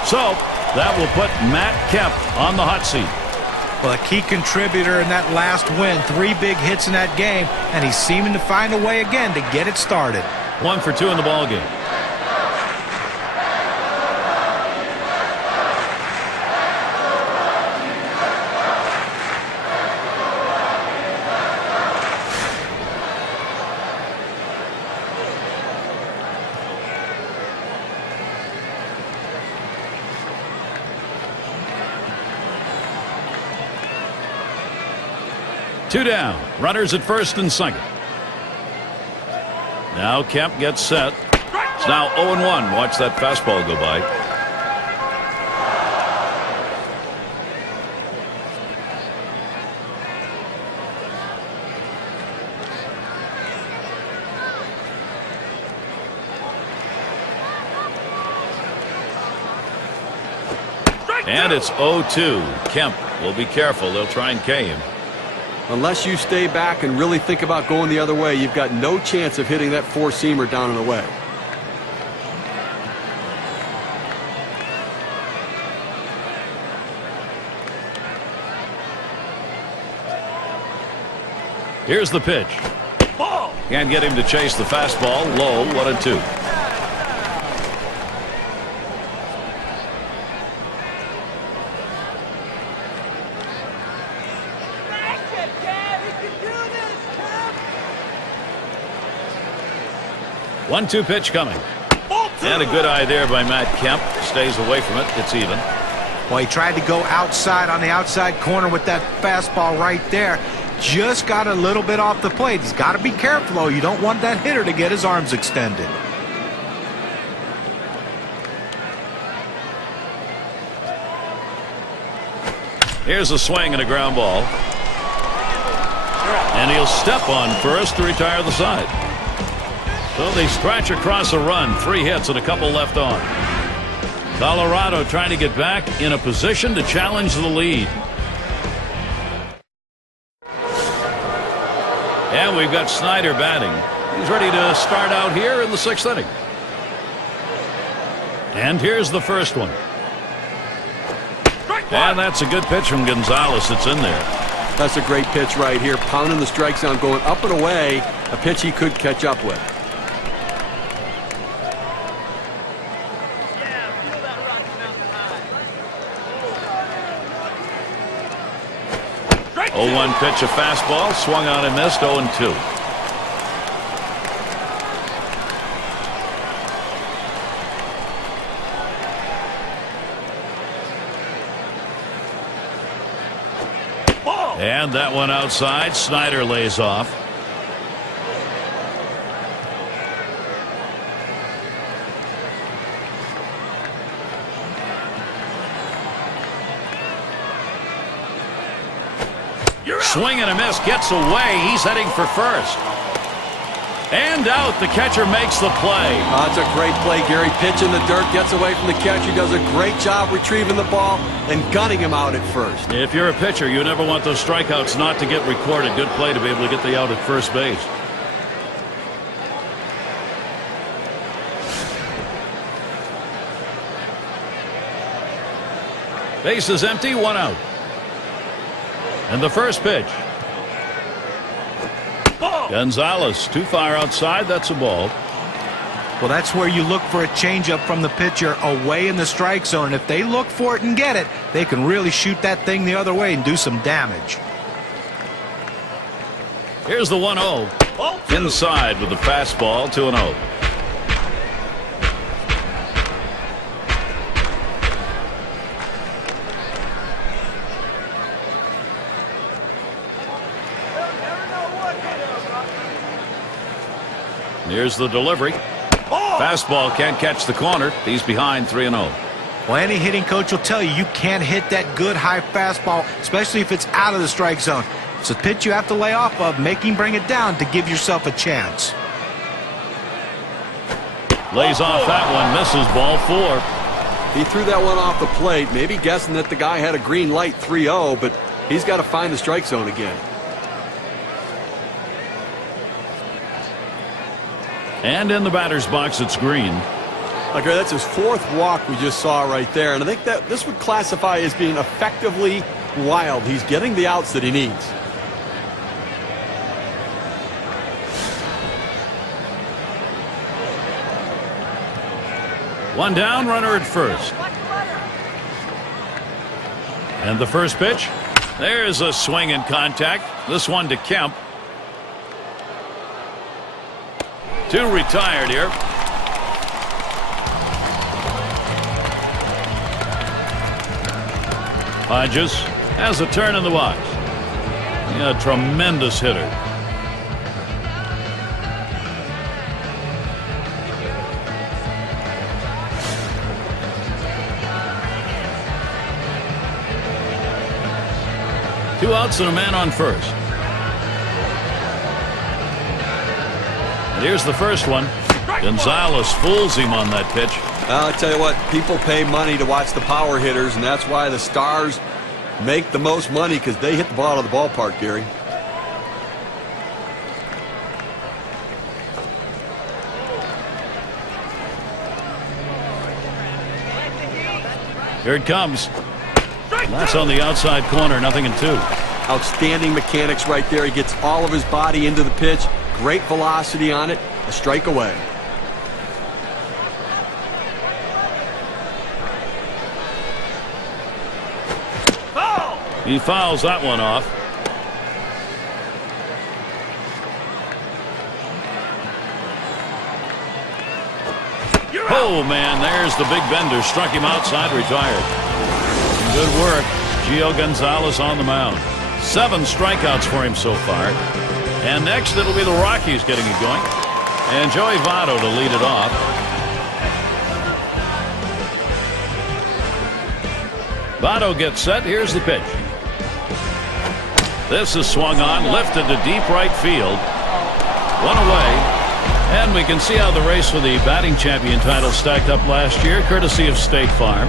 So that will put Matt Kemp on the hot seat. Well, a key contributor in that last win. 3 big hits in that game, and he's seeming to find a way again to get it started. 1 for 2 in the ball game. Two down. Runners at first and second. Now Kemp gets set. It's now 0-1. Watch that fastball go by. And it's 0-2. Kemp will be careful. They'll try and K him. Unless you stay back and really think about going the other way, you've got no chance of hitting that four-seamer down and away. Here's the pitch. Can't get him to chase the fastball. Low, 1-2. One-two pitch coming. And a good eye there by Matt Kemp. Stays away from it. It's even. Well, he tried to go outside on the outside corner with that fastball right there. Just got a little bit off the plate. He's got to be careful, though. You don't want that hitter to get his arms extended. Here's a swing and a ground ball. And he'll step on first to retire the side. So they scratch across a run. 3 hits and a couple left on. Colorado trying to get back in a position to challenge the lead. And we've got Snyder batting. He's ready to start out here in the 6th inning. And here's the first one. And that's a good pitch from Gonzalez. It's in there. That's a great pitch right here. Pounding the strike zone, going up and away. A pitch he could catch up with. 0-1 pitch, a fastball, swung on and missed. 0-2. And that one outside. Snyder lays off. Swing and a miss, gets away. He's heading for first. And out. The catcher makes the play. That's a great play, Gary. Pitch in the dirt, gets away from the catcher. He does a great job retrieving the ball and gunning him out at first. If you're a pitcher, you never want those strikeouts not to get recorded. Good play to be able to get the out at first base. Base is empty, 1 out. And the first pitch. Gonzalez too far outside. That's a ball. Well, that's where you look for a changeup from the pitcher away in the strike zone. And if they look for it and get it, they can really shoot that thing the other way and do some damage. Here's the 1-0. Inside with the fastball. 2-0. Here's the delivery. Fastball can't catch the corner. He's behind 3-0. Well, any hitting coach will tell you you can't hit that good high fastball, especially if it's out of the strike zone. It's a pitch you have to lay off of, make him bring it down to give yourself a chance. Lays off that one, misses. Ball 4. He threw that one off the plate, maybe guessing that the guy had a green light. 3-0, but he's got to find the strike zone again. And in the batter's box, it's Green. Okay, that's his 4th walk we just saw right there. And I think that this would classify as being effectively wild. He's getting the outs that he needs. One down, runner at first. And the first pitch. There's a swing and contact. This one to Kemp. 2 retired here. Hodges has a turn in the box. A tremendous hitter. Two outs and a man on first. And here's the first one. Gonzalez fools him on that pitch. I'll tell you what, people pay money to watch the power hitters, and that's why the stars make the most money, because they hit the ball out of the ballpark, Gary. Here it comes. That's on the outside corner, 0-2. Outstanding mechanics right there. He gets all of his body into the pitch. Great velocity on it. A strike away. He fouls that one off. Oh, man, there's the big bender. Struck him outside, retired. Good work. Gio Gonzalez on the mound. 7 strikeouts for him so far. And next, it'll be the Rockies getting it going. And Joey Votto to lead it off. Votto gets set. Here's the pitch. This is swung on, lifted to deep right field. One away. And we can see how the race for the batting champion title stacked up last year, courtesy of State Farm.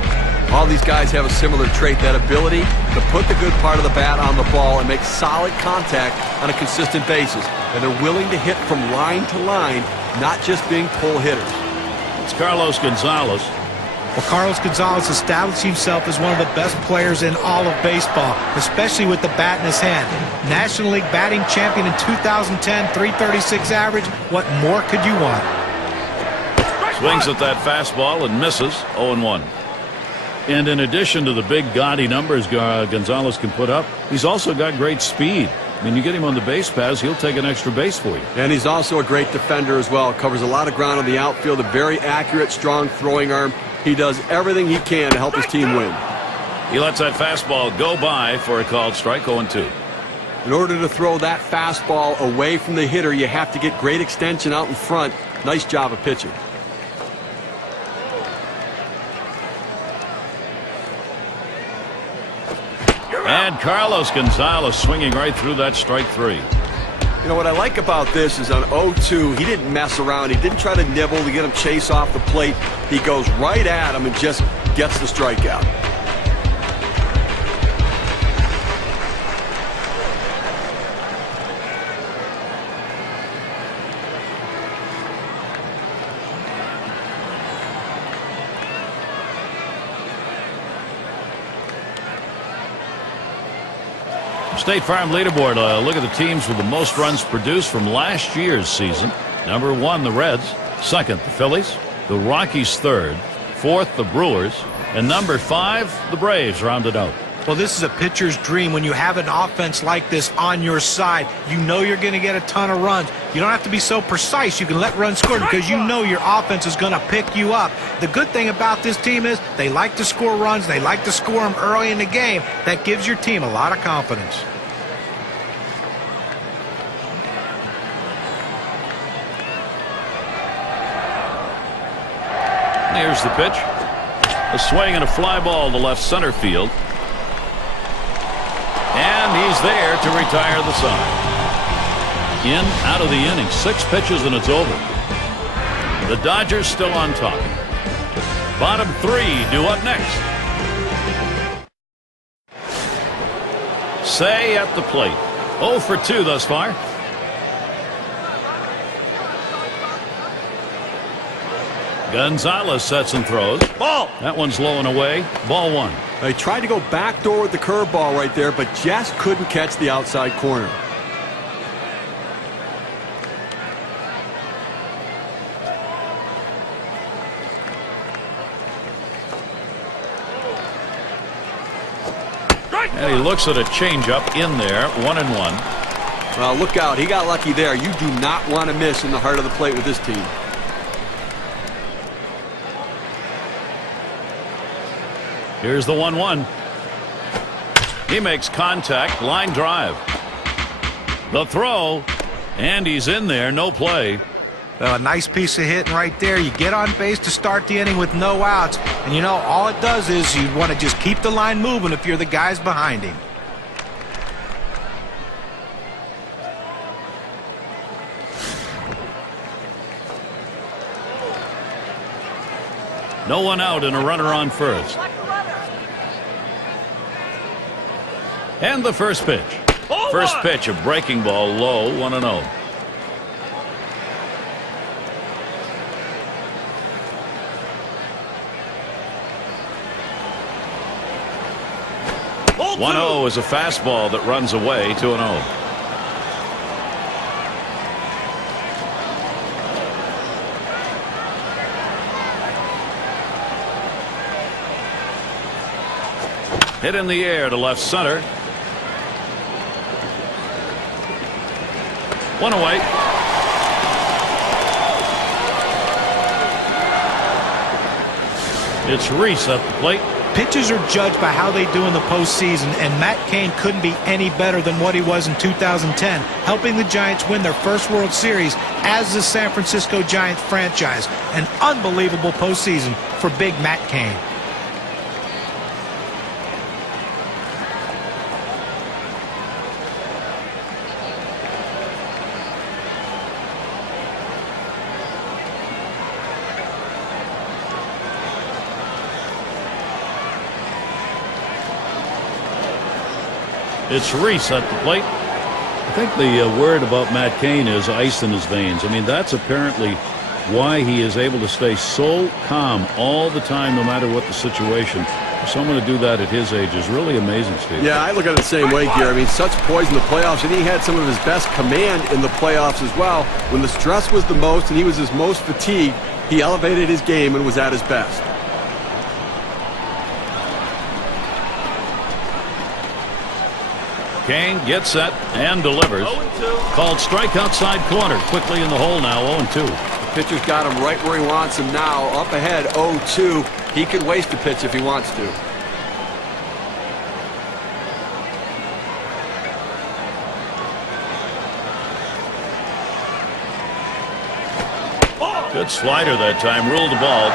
All these guys have a similar trait, that ability to put the good part of the bat on the ball and make solid contact on a consistent basis. And they're willing to hit from line to line, not just being pull hitters. It's Carlos Gonzalez. Well, Carlos Gonzalez established himself as one of the best players in all of baseball, especially with the bat in his hand. National League batting champion in 2010, .336 average. What more could you want? Swings at that fastball and misses. 0-1. And in addition to the big gaudy numbers Gonzalez can put up, he's also got great speed. I mean, you get him on the base paths, he'll take an extra base for you. And he's also a great defender as well. Covers a lot of ground on the outfield, a very accurate, strong throwing arm. He does everything he can to help his team win. He lets that fastball go by for a called strike. 0-2. In order to throw that fastball away from the hitter, you have to get great extension out in front. Nice job of pitching. And Carlos Gonzalez swinging right through that strike 3. You know what I like about this is on 0-2, he didn't mess around. He didn't try to nibble to get him chase off the plate. He goes right at him and just gets the strikeout. State Farm leaderboard. Look at the teams with the most runs produced from last year's season. Number 1, the Reds. 2nd, the Phillies. The Rockies 3rd. 4th, the Brewers. And number 5, the Braves rounded out. Well, this is a pitcher's dream when you have an offense like this on your side. You know you're going to get a ton of runs. You don't have to be so precise. You can let runs score because you know your offense is going to pick you up. The good thing about this team is they like to score runs. They like to score them early in the game. That gives your team a lot of confidence. Here's the pitch. A swing and a fly ball to left center field. And he's there to retire the side. In, out of the inning. 6 pitches and it's over. The Dodgers still on top. Bottom 3 due up next. Say at the plate. 0 for 2 thus far. Gonzalez sets and throws. Ball. That one's low and away. Ball 1. He tried to go backdoor with the curveball right there, but just couldn't catch the outside corner. And he looks at a changeup in there. 1-1. Well, look out. He got lucky there. You do not want to miss in the heart of the plate with this team. Here's the 1-1. He makes contact. Line drive. The throw. And he's in there. No play. Well, a nice piece of hitting right there. You get on base to start the inning with no outs. And, you know, all it does is you want to just keep the line moving if you're the guys behind him. No one out and a runner on first. And the first pitch. First pitch, a breaking ball low, 1-0. One 0 is a fastball that runs away, 2-0. Hit in the air to left center. One away. It's Reese at the plate. Pitchers are judged by how they do in the postseason, and Matt Cain couldn't be any better than what he was in 2010, helping the Giants win their first World Series as the San Francisco Giants franchise. An unbelievable postseason for big Matt Cain. It's Reese at the plate. I think the word about Matt Cain is ice in his veins. I mean, that's apparently why he is able to stay so calm all the time, no matter what the situation. For someone to do that at his age is really amazing, Steve. Yeah, I look at it the same way, Gary. I mean, such poise in the playoffs, and he had some of his best command in the playoffs as well. When the stress was the most and he was his most fatigued, he elevated his game and was at his best. Cain gets set and delivers. Called strike outside corner. Quickly in the hole now, 0-2. The pitcher's got him right where he wants him now. Up ahead, 0-2. He could waste a pitch if he wants to. Good slider that time. Ruled the ball.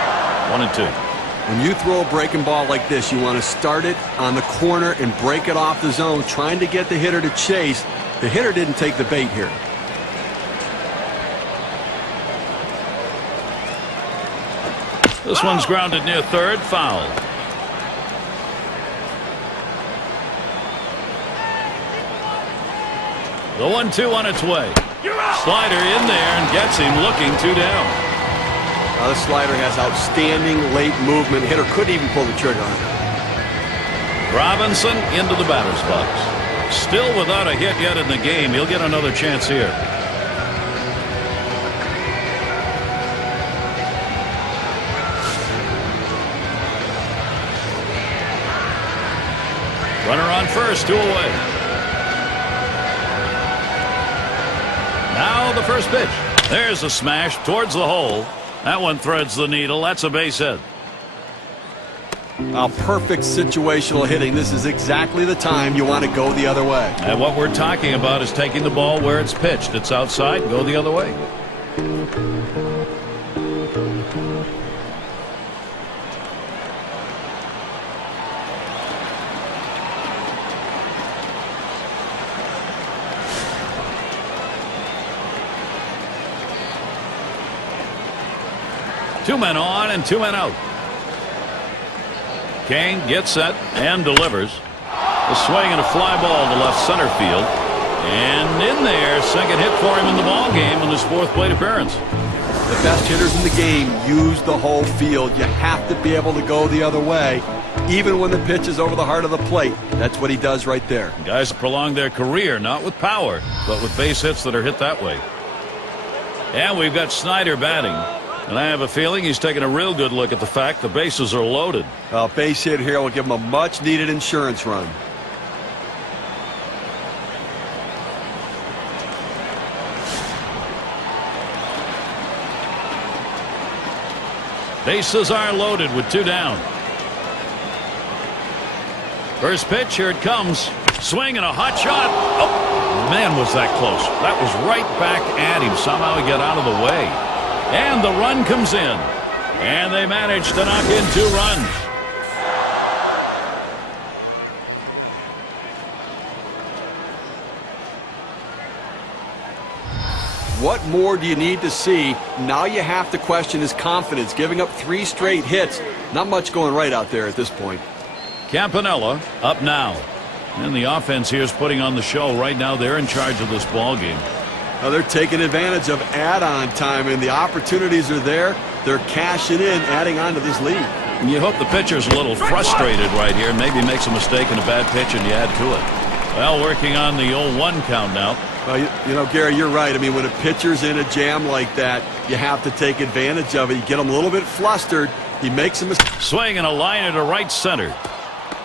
1-2. When you throw a breaking ball like this, you want to start it on the corner and break it off the zone, trying to get the hitter to chase. The hitter didn't take the bait here. This one's grounded near third. Foul. The 1-2 on its way. Slider in there and gets him looking 2 down. The slider has outstanding late movement. Hitter couldn't even pull the trigger on it. Robinson into the batter's box. Still without a hit yet in the game. He'll get another chance here. Runner on first, 2 away. Now the first pitch. There's a smash towards the hole. That one threads the needle. That's a base hit. Perfect situational hitting. This is exactly the time you want to go the other way. And what we're talking about is taking the ball where it's pitched. It's outside. Go the other way. Two men on and 2 men out. Cain gets set and delivers. A swing and a fly ball to left center field. And in there, second hit for him in the ball game in his 4th plate appearance. The best hitters in the game use the whole field. You have to be able to go the other way, even when the pitch is over the heart of the plate. That's what he does right there. Guys prolong their career, not with power, but with base hits that are hit that way. And we've got Snyder batting. And I have a feeling he's taking a real good look at the fact the bases are loaded. A base hit here will give him a much-needed insurance run. Bases are loaded with 2 down. First pitch, here it comes. Swing and a hot shot. Oh, man, was that close. That was right back at him. Somehow he got out of the way. And the run comes in. And they manage to knock in 2 runs. What more do you need to see? Now you have to question his confidence. Giving up 3 straight hits. Not much going right out there at this point. Campanella up now. And the offense here is putting on the show. Right now they're in charge of this ball game. Well, they're taking advantage of add-on time, and the opportunities are there. They're cashing in, adding on to this lead. And you hope the pitcher's a little frustrated right here. Maybe makes a mistake in a bad pitch and you add to it. Well, working on the 0-1 count now. Well, you know, Gary, you're right. I mean, when a pitcher's in a jam like that, you have to take advantage of it. You get him a little bit flustered. He makes a mistake. Swing and a line into right center.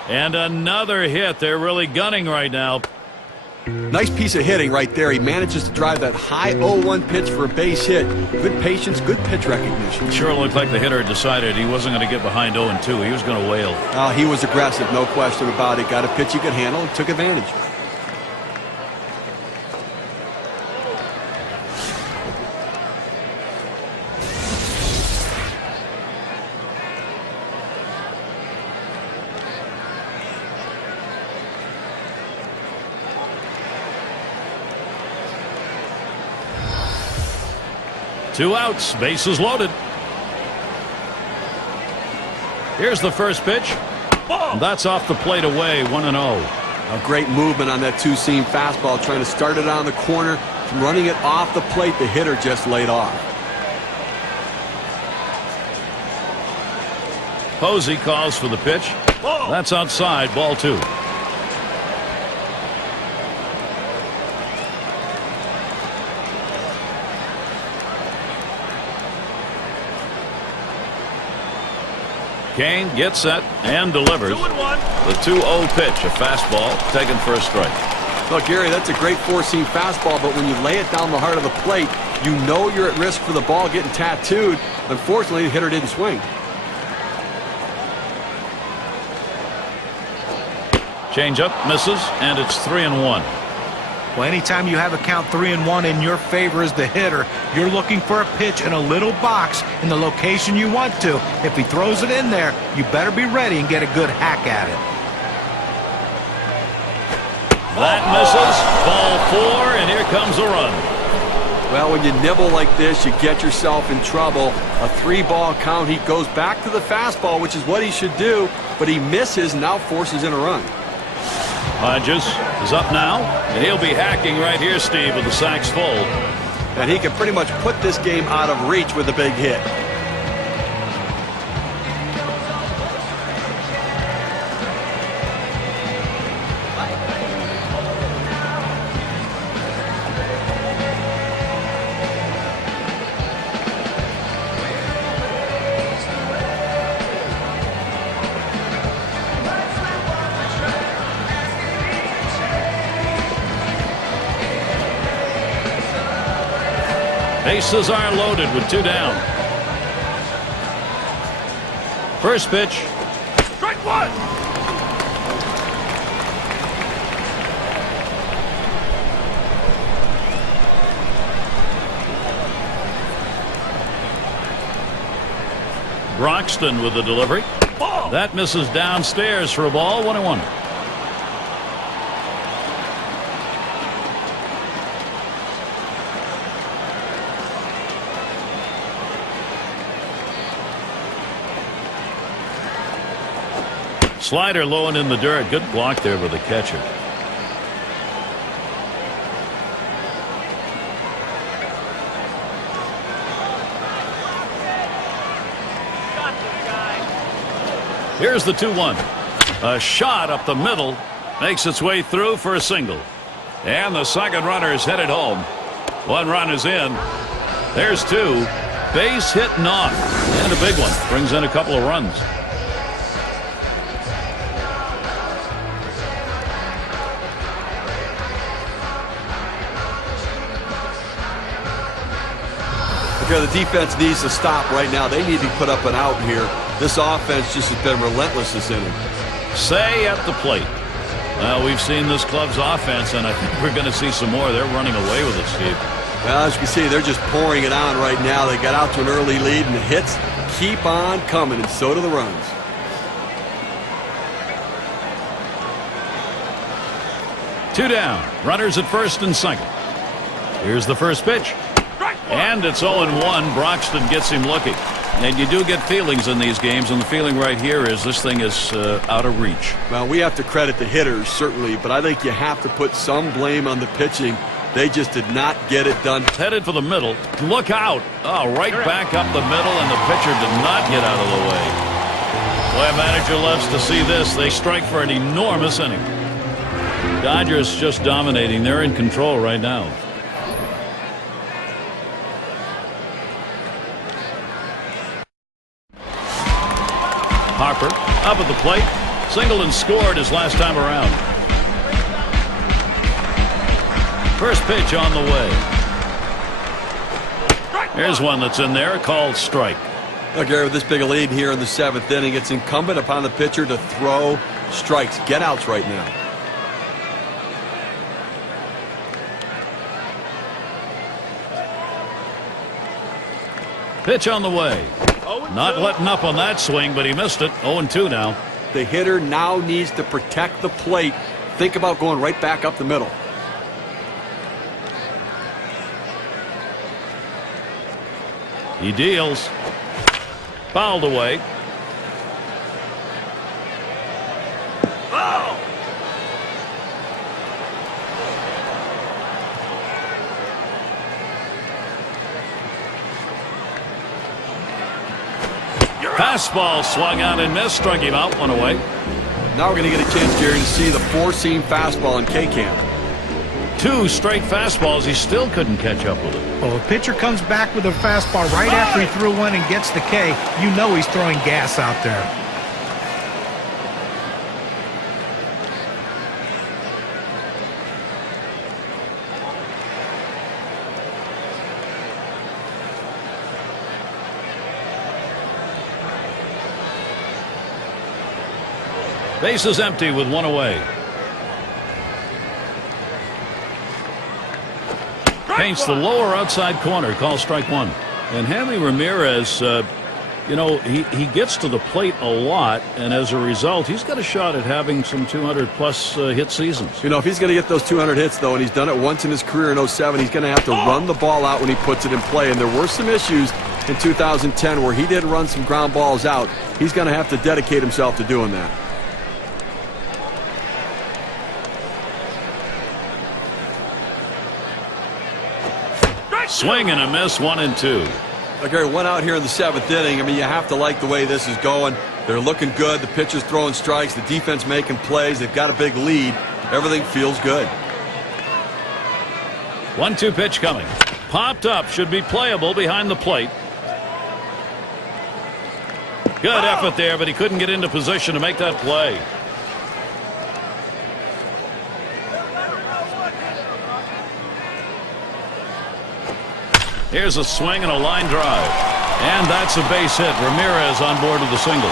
And another hit. They're really gunning right now. Nice piece of hitting right there. He manages to drive that high 0-1 pitch for a base hit. Good patience, good pitch recognition. Sure looked like the hitter decided he wasn't going to get behind 0-2. He was going to wail. He was aggressive, no question about it. Got a pitch he could handle and took advantage. Two outs, bases loaded. Here's the first pitch. That's off the plate away, 1-0. A great movement on that two-seam fastball, trying to start it on the corner, running it off the plate. The hitter just laid off. Posey calls for the pitch. That's outside, ball 2. Kane gets set and delivers. 2-1. The 2-0 pitch, a fastball taken for a strike. Well, Gary, that's a great four-seam fastball, but when you lay it down the heart of the plate, you know you're at risk for the ball getting tattooed. Unfortunately, the hitter didn't swing. Change-up misses, and it's 3-1. Well, anytime you have a count 3-1 in your favor as the hitter, you're looking for a pitch in a little box in the location you want to. If he throws it in there, you better be ready and get a good hack at it. That misses. Ball 4, and here comes a run. Well, when you nibble like this, you get yourself in trouble. A 3-ball count. He goes back to the fastball, which is what he should do, but he misses and now forces in a run. Hodges is up now, and he'll be hacking right here, Steve, with the sacks full. And he can pretty much put this game out of reach with a big hit. Bases are loaded with 2 down. First pitch. Strike 1. Broxton with the delivery. Ball. That misses downstairs for a ball, 1-1. Slider low and in the dirt. Good block there with the catcher. Here's the 2-1. A shot up the middle. Makes its way through for a single. And the second runner is headed home. 1 run is in. There's 2. Base hit knock. And a big one. Brings in a couple of runs. The defense needs to stop right now. They need to put up an out here. This offense just has been relentless this inning. Say at the plate. Well, we've seen this club's offense, and I think we're going to see some more. They're running away with it, Steve. Well, as you can see, they're just pouring it on right now. They got out to an early lead, and the hits keep on coming, and so do the runs. Two down. Runners at first and second. Here's the first pitch. And it's 0-1. Broxton gets him looking. And you do get feelings in these games, and the feeling right here is this thing is out of reach. Well, we have to credit the hitters, certainly, but I think you have to put some blame on the pitching. They just did not get it done. Headed for the middle. Look out. Oh, right back up the middle, and the pitcher did not get out of the way. Boy, a manager loves to see this. They strike for an enormous inning. Dodgers just dominating. They're in control right now. Harper up at the plate. Singled and scored his last time around. First pitch on the way. Here's one that's in there, called strike. Look, Gary, with this big a lead here in the 7th inning, it's incumbent upon the pitcher to throw strikes. Get outs right now. Pitch on the way. Not letting up on that swing, but he missed it. 0-2 now. The hitter now needs to protect the plate. Think about going right back up the middle. He deals. Fouled away. Fastball swung out and missed. Struck him out. One away. Now we're going to get a chance, Gary, to see the four-seam fastball in K-Camp. 2 straight fastballs. He still couldn't catch up with it. Well, the pitcher comes back with a fastball right after he threw one and gets the K. You know he's throwing gas out there. Bases empty with 1 away. Paints the lower outside corner. Call strike 1. And Hanley Ramirez, you know, he gets to the plate a lot, and as a result, he's got a shot at having some 200-plus hit seasons. You know, if he's going to get those 200 hits, though, and he's done it once in his career in 07, he's going to have to run the ball out when he puts it in play. And there were some issues in 2010 where he did run some ground balls out. He's going to have to dedicate himself to doing that. Swing and a miss. 1-2. Gary, one out here in the 7th inning. I mean, you have to like the way this is going. They're looking good. The pitcher's throwing strikes. The defense making plays. They've got a big lead. Everything feels good. 1-2 pitch coming. Popped up. Should be playable behind the plate. Good effort there, but he couldn't get into position to make that play. Here's a swing and a line drive. And that's a base hit. Ramirez on board with the single.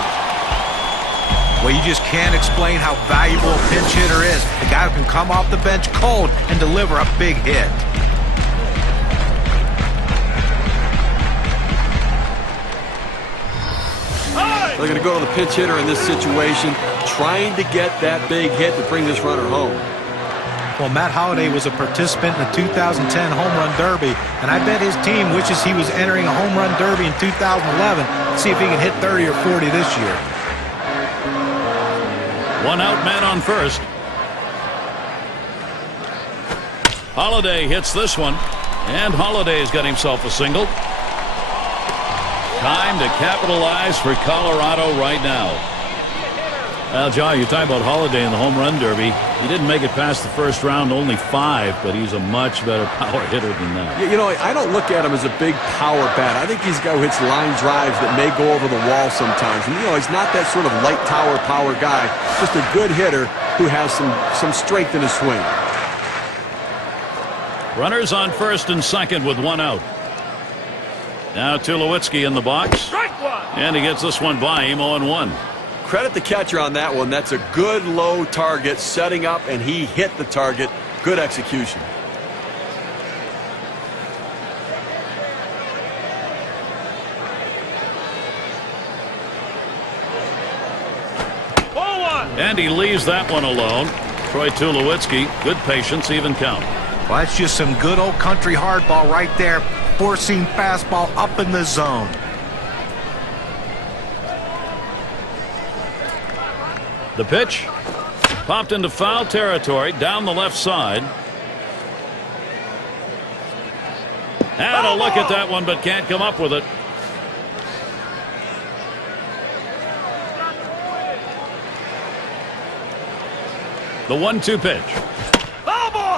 Well, you just can't explain how valuable a pinch hitter is. The guy who can come off the bench cold and deliver a big hit. They're going to go to the pinch hitter in this situation, trying to get that big hit to bring this runner home. Well, Matt Holliday was a participant in the 2010 Home Run Derby, and I bet his team wishes he was entering a Home Run Derby in 2011 to see if he can hit 30 or 40 this year. 1 out, man on first. Holliday hits this one, and Holliday's got himself a single. Time to capitalize for Colorado right now. Well, John, you're talking about Holliday in the Home Run Derby. He didn't make it past the first round, only 5, but he's a much better power hitter than that. You know, I don't look at him as a big power bat. I think he's a guy who hits line drives that may go over the wall sometimes. And, you know, he's not that sort of light tower power guy, just a good hitter who has some strength in his swing. Runners on first and second with 1 out. Now Tulowitzki in the box. And he gets this one by him, 0-1. Credit the catcher on that one. That's a good low target setting up, and he hit the target. Good execution. And he leaves that one alone. Troy Tulowitzki, good patience, even count. Well, that's just some good old country hardball right there. four-seam fastball up in the zone. The pitch popped into foul territory down the left side. Had a look at that one, but can't come up with it. The 1-2 pitch.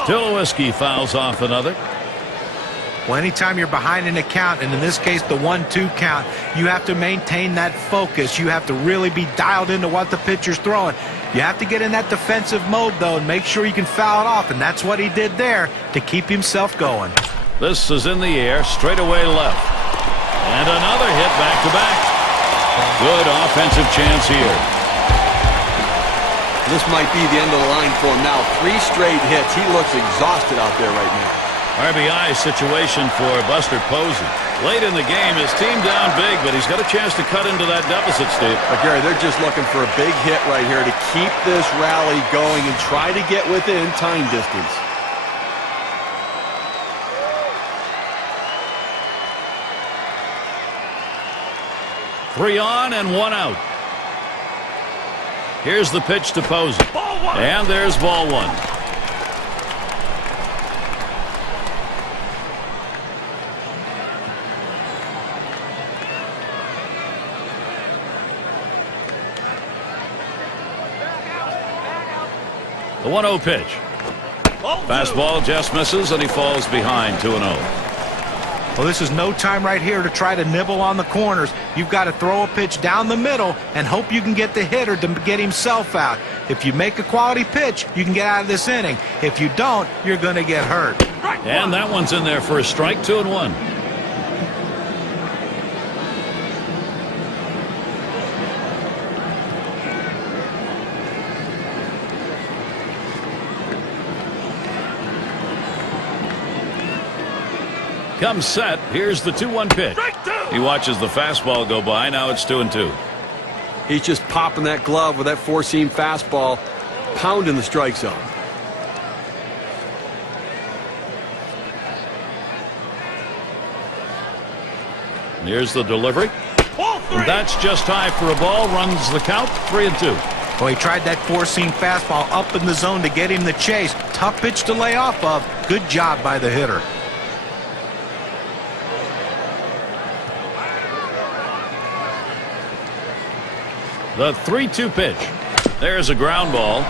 Tulowitzki fouls off another. Well, anytime you're behind in a count, and in this case the 1-2 count, you have to maintain that focus. You have to really be dialed into what the pitcher's throwing. You have to get in that defensive mode, though, and make sure you can foul it off, and that's what he did there to keep himself going. This is in the air, straight away left. And another hit back-to-back. Good offensive chance here. This might be the end of the line for him now. 3 straight hits. He looks exhausted out there right now. RBI situation for Buster Posey. Late in the game, his team down big, but he's got a chance to cut into that deficit, Steve. But Gary, they're just looking for a big hit right here to keep this rally going and try to get within time distance. Three on and 1 out. Here's the pitch to Posey. And there's ball 1. The 1-0 pitch. Fastball just misses, and he falls behind 2-0. Well, this is no time right here to try to nibble on the corners. You've got to throw a pitch down the middle and hope you can get the hitter to get himself out. If you make a quality pitch, you can get out of this inning. If you don't, you're going to get hurt. And that one's in there for a strike, 2-1. Comes set. Here's the 2-1 pitch. He watches the fastball go by. Now it's 2-2. He's just popping that glove with that 4-seam fastball, pounding the strike zone. And here's the delivery. And that's just high for a ball. Runs the count. 3-2. Well, he tried that 4-seam fastball up in the zone to get him the chase. Tough pitch to lay off of. Good job by the hitter. The 3-2 pitch. There's a ground ball.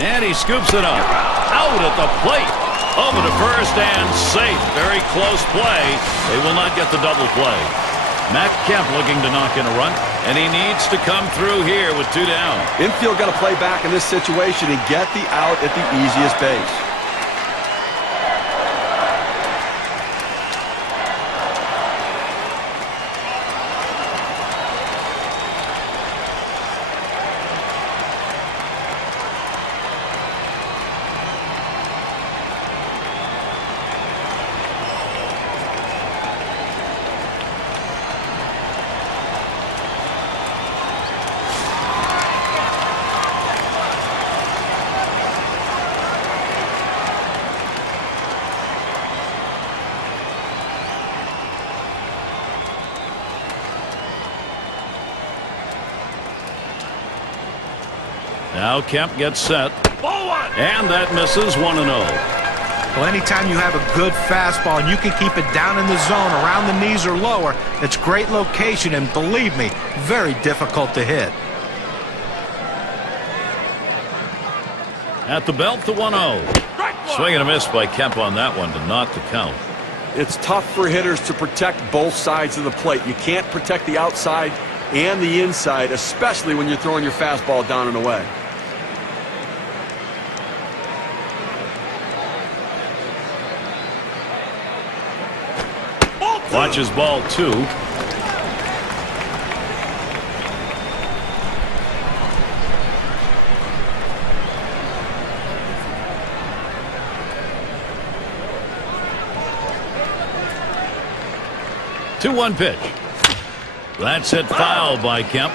And he scoops it up. Out at the plate. Over to first and safe. Very close play. They will not get the double play. Matt Kemp looking to knock in a run. And he needs to come through here with 2 down. Infield got to play back in this situation and get the out at the easiest base. Now Kemp gets set. And that misses 1-0. Well, anytime you have a good fastball and you can keep it down in the zone around the knees or lower, it's great location, and believe me, very difficult to hit. At the belt, the 1-0. Swing and a miss by Kemp on that one to not the count. It's tough for hitters to protect both sides of the plate. You can't protect the outside and the inside, especially when you're throwing your fastball down and away. Watches ball 2. Two 1 pitch. That's hit foul by Kemp.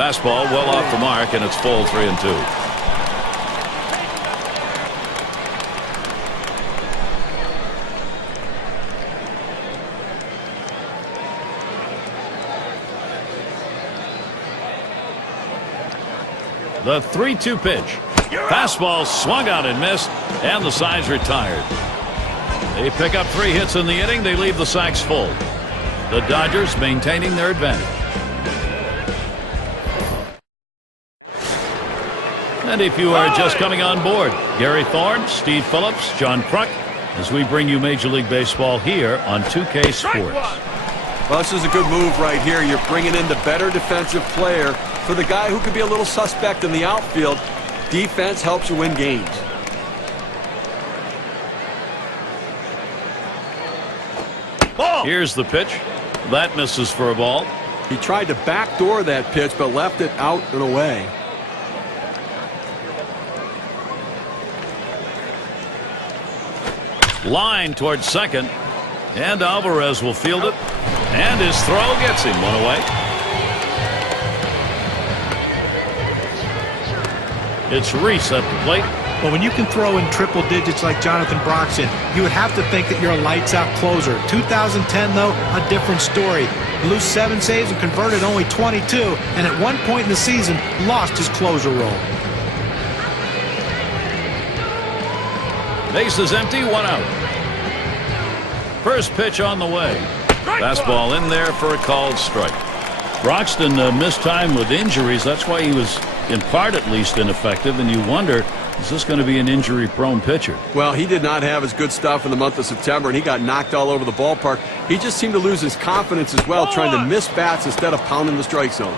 Fastball well off the mark, and it's full 3-2. The 3-2 pitch. Fastball swung out and missed, and the side's retired. They pick up 3 hits in the inning. They leave the sacks full. The Dodgers maintaining their advantage. And if you are just coming on board, Gary Thorne, Steve Phillips, John Kruk, as we bring you Major League Baseball here on 2K Sports. Well, this is a good move right here. You're bringing in the better defensive player for the guy who could be a little suspect in the outfield. Defense helps you win games. Here's the pitch. That misses for a ball. He tried to backdoor that pitch, but left it out and away. Line towards second, and Alvarez will field it, and his throw gets him one away. It's Reese at the plate. Well, when you can throw in triple digits like Jonathan Broxton, you would have to think that you're a lights-out closer. 2010, though, a different story. Blew 7 saves and converted only 22, and at one point in the season, lost his closer role. Base is empty, 1 out. First pitch on the way. Fastball in there for a called strike. Broxton missed time with injuries. That's why he was, in part at least, ineffective, and you wonder, is this going to be an injury-prone pitcher? Well, he did not have his good stuff in the month of September, and he got knocked all over the ballpark. He just seemed to lose his confidence as well, trying to miss bats instead of pounding the strike zone.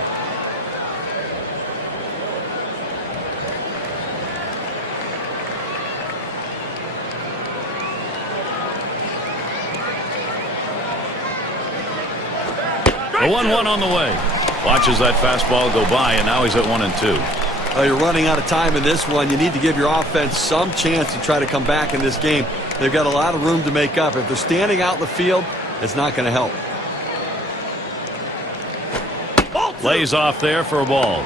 The 1-1 on the way. Watches that fastball go by, and now he's at 1-2. Well, you're running out of time in this one. You need to give your offense some chance to try to come back in this game. They've got a lot of room to make up. If they're standing out in the field, it's not going to help. Lays off there for a ball.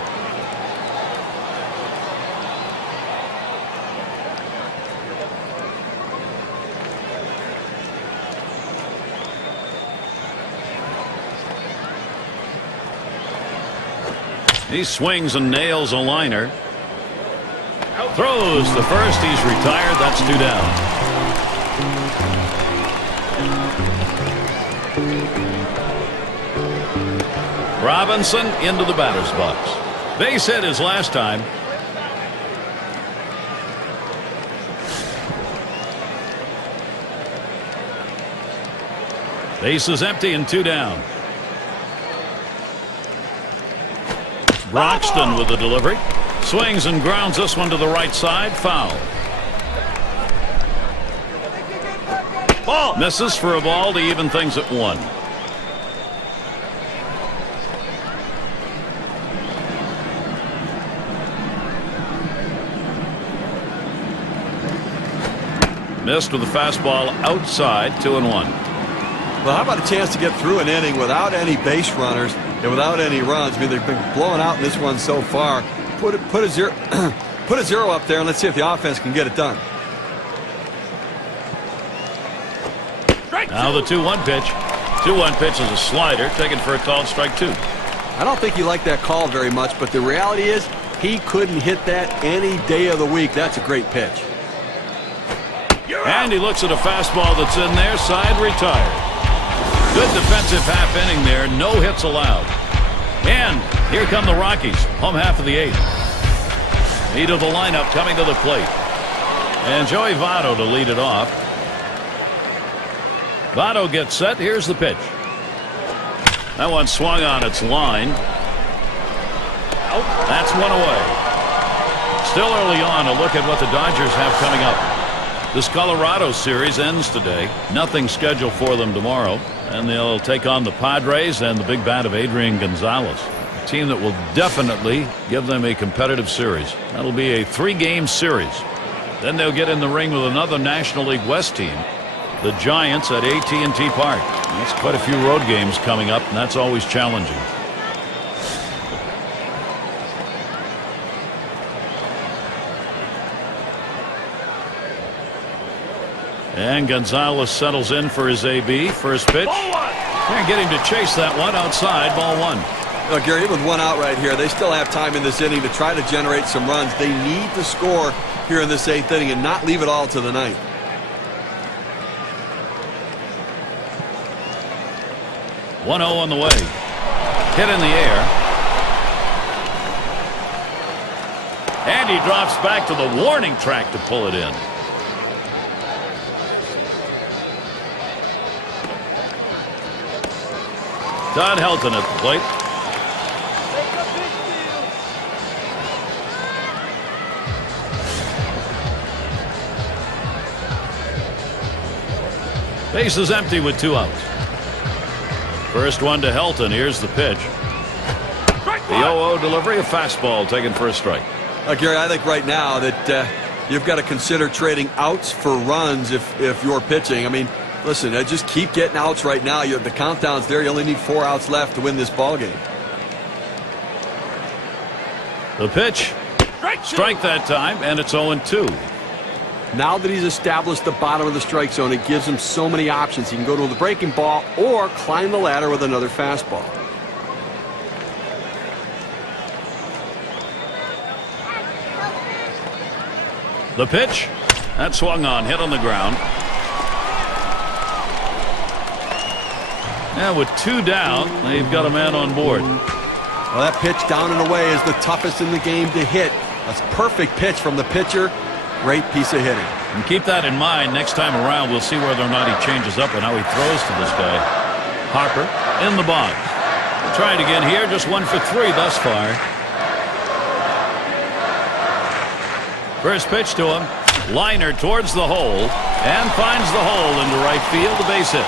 He swings and nails a liner. Throws the first. He's retired. That's 2 down. Robinson into the batter's box. Base hit his last time. Base is empty and 2 down. Broxton with the delivery. Swings and grounds this one to the right side. Foul. Ball. Misses for a ball to even things at 1. Missed with the fastball outside. 2-1. Well, how about a chance to get through an inning without any base runners and without any runs? I mean, they've been blowing out in this one so far. Put a zero put a 0 up there, and let's see if the offense can get it done. Now the 2-1 pitch. 2-1 pitch is a slider, taken for a called strike 2. I don't think he liked that call very much, but the reality is he couldn't hit that any day of the week. That's a great pitch. And he looks at a fastball that's in there, side retired. Good defensive half inning there, no hits allowed. And here come the Rockies, home half of the 8th. Lead of the lineup coming to the plate. And Joey Votto to lead it off. Votto gets set. Here's the pitch. That one swung on its line. That's 1 away. Still early on, a look at what the Dodgers have coming up. This Colorado series ends today. Nothing scheduled for them tomorrow. And they'll take on the Padres and the big bat of Adrian Gonzalez. A team that will definitely give them a competitive series. That'll be a 3-game series. Then they'll get in the ring with another National League West team, the Giants, at AT&T Park. That's quite a few road games coming up, and that's always challenging. And Gonzalez settles in for his AB. First pitch. Can't get him to chase that one outside. Ball one. Well, Gary, even with one out right here, they still have time in this inning to try to generate some runs. They need to score here in this 8th inning and not leave it all to the 9th. One 0 on the way. Hit in the air. And he drops back to the warning track to pull it in. Todd Helton at the plate. Base is empty with 2 outs. First one to Helton. Here's the pitch. The 0-0 delivery, a fastball taken for a strike. Gary, I think right now that you've got to consider trading outs for runs if you're pitching. I mean, listen, just keep getting outs right now. The countdown's there. You only need 4 outs left to win this ball game. The pitch. Strike that time, and it's 0-2. Now that he's established the bottom of the strike zone, it gives him so many options. He can go to the breaking ball or climb the ladder with another fastball. The pitch. That swung on, hit on the ground. Now with 2 down, they've got a man on board. Well, that pitch down and away is the toughest in the game to hit. That's a perfect pitch from the pitcher. Great piece of hitting. And keep that in mind next time around. We'll see whether or not he changes up and how he throws to this guy. Harper in the box. Try it again here. Just 1 for 3 thus far. First pitch to him. Liner towards the hole. And finds the hole into right field. The base hit.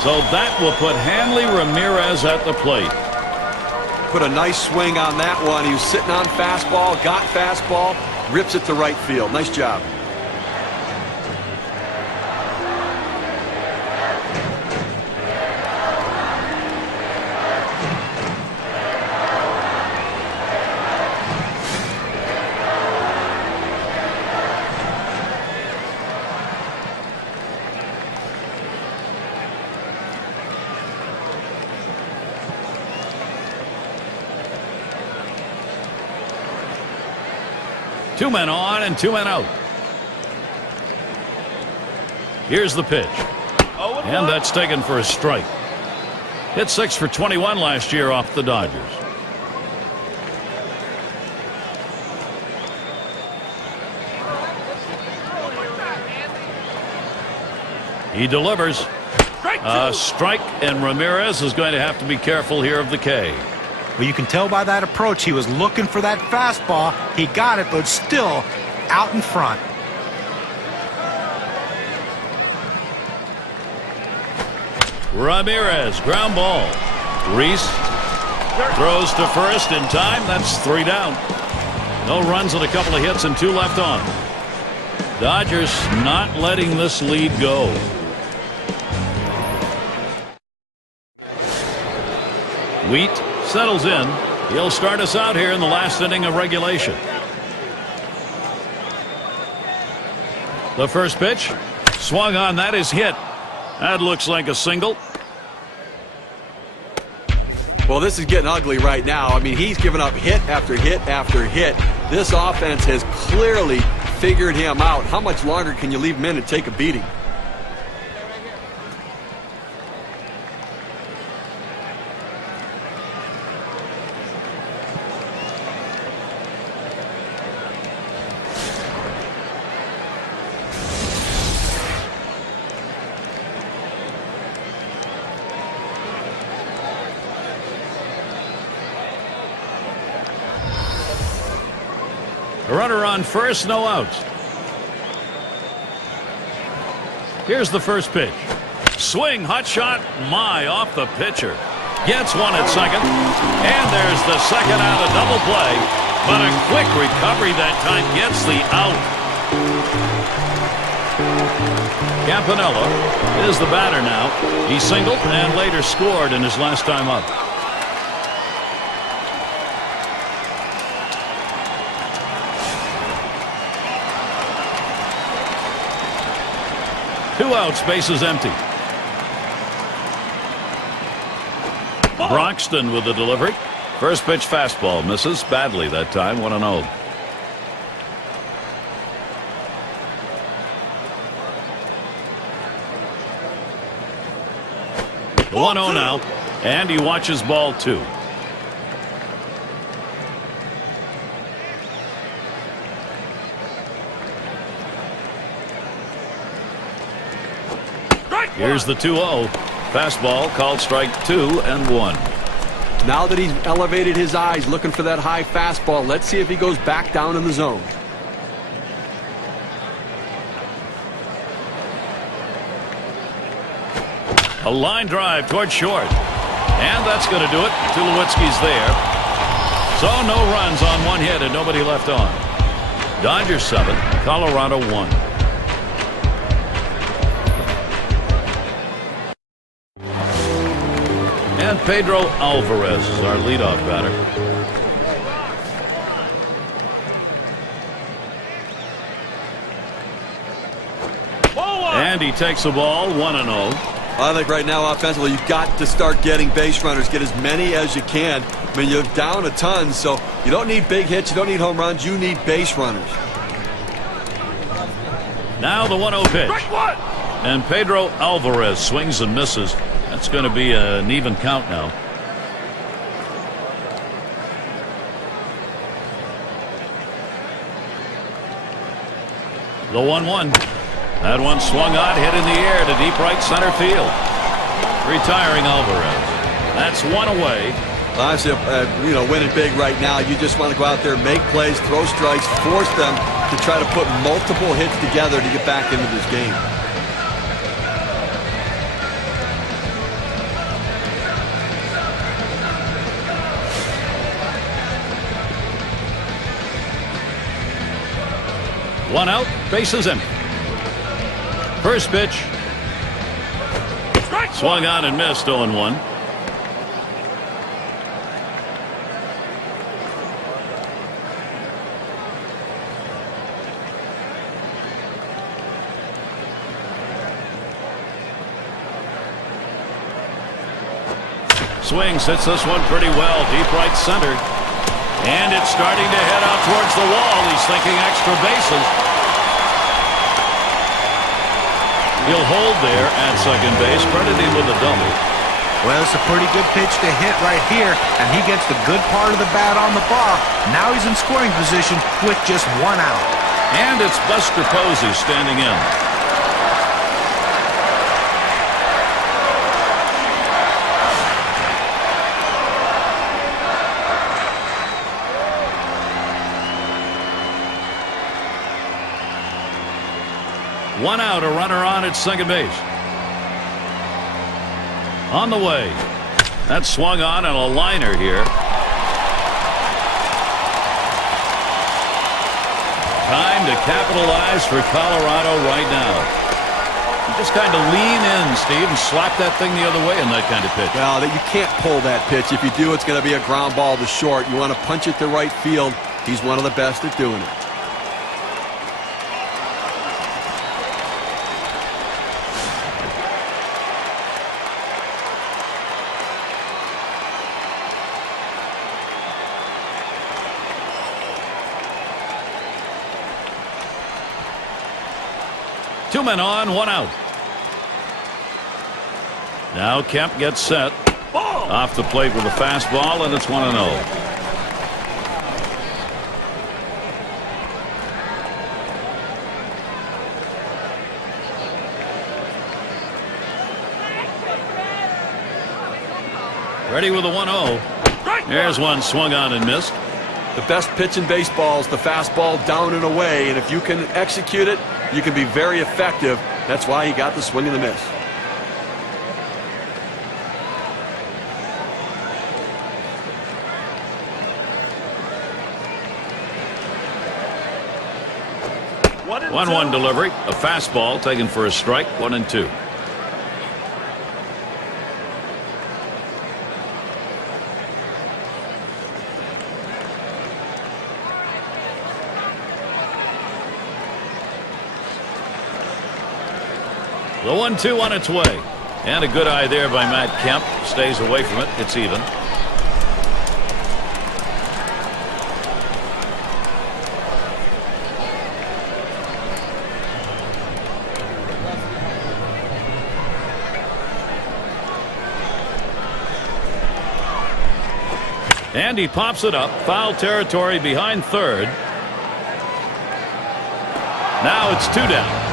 So that will put Hanley Ramirez at the plate. Put a nice swing on that one. He was sitting on fastball. Got fastball. Rips it to right field. Nice job. Two men on and 2 men out. Here's the pitch. And that's taken for a strike. Hit 6 for 21 last year off the Dodgers. He delivers. A strike, and Ramirez is going to have to be careful here of the K. Well, you can tell by that approach he was looking for that fastball. He got it, but still out in front. Ramirez, ground ball. Reese throws to first in time. That's 3 down. No runs and a couple of hits and 2 left on. Dodgers not letting this lead go. Wheat settles in. He'll start us out here in the last inning of regulation. The first pitch swung on. That is hit. That looks like a single. Well, this is getting ugly right now. I mean, he's given up hit after hit after hit. This offense has clearly figured him out. How much longer can you leave him in and take a beating? A runner on first, no outs. Here's the first pitch. Swing, hot shot, off the pitcher. Gets one at second. And there's the second out, a double play. But a quick recovery that time gets the out. Campanella is the batter now. He singled and later scored in his last time up. 2 outs, bases empty. Broxton with the delivery. First pitch fastball misses badly that time. 1-0. The 1-0 now, and he watches ball 2. Here's the 2-0. Fastball called strike 2 and 1. Now that he's elevated his eyes looking for that high fastball, let's see if he goes back down in the zone. A line drive toward short. And that's going to do it. Tulowitzki's there. So no runs on 1 hit and nobody left on. Dodgers 7, Colorado 1. And Pedro Alvarez is our leadoff batter. And he takes the ball 1-0. I think right now offensively you've got to start getting base runners. Get as many as you can. I mean, you're down a ton, so you don't need big hits. You don't need home runs. You need base runners. Now the 1-0 pitch. And Pedro Alvarez swings and misses. That's going to be an even count now. The 1-1. That one swung on, hit in the air to deep right center field. Retiring Alvarez. That's 1 away. Honestly, winning big right now, you just want to go out there, make plays, throw strikes, force them to try to put multiple hits together to get back into this game. One out, bases empty. First pitch. Swung on and missed. 0-1. Swings, hits this one pretty well, deep right center. And it's starting to head out towards the wall. He's thinking extra bases. He'll hold there at second base, credited with a double. Well, it's a pretty good pitch to hit right here, and he gets the good part of the bat on the bar. Now he's in scoring position with just 1 out. And it's Buster Posey standing in. One out, a runner on at second base. On the way. That swung on and a liner here. Time to capitalize for Colorado right now. You just kind of lean in, Steve, and slap that thing the other way in that kind of pitch. Well, you can't pull that pitch. If you do, it's going to be a ground ball to short. You want to punch it to right field. He's one of the best at doing it. Two men on, 1 out. Now Kemp gets set. Off the plate with a fastball, and it's 1-0. Ready with a 1-0. There's one swung on and missed. The best pitch in baseball is the fastball down and away, and if you can execute it, you can be very effective. That's why he got the swing and the miss. One delivery, a fastball taken for a strike, 1-2. The 1-2 on its way. And a good eye there by Matt Kemp. Stays away from it. It's even. And he pops it up. Foul territory behind third. Now it's 2 down.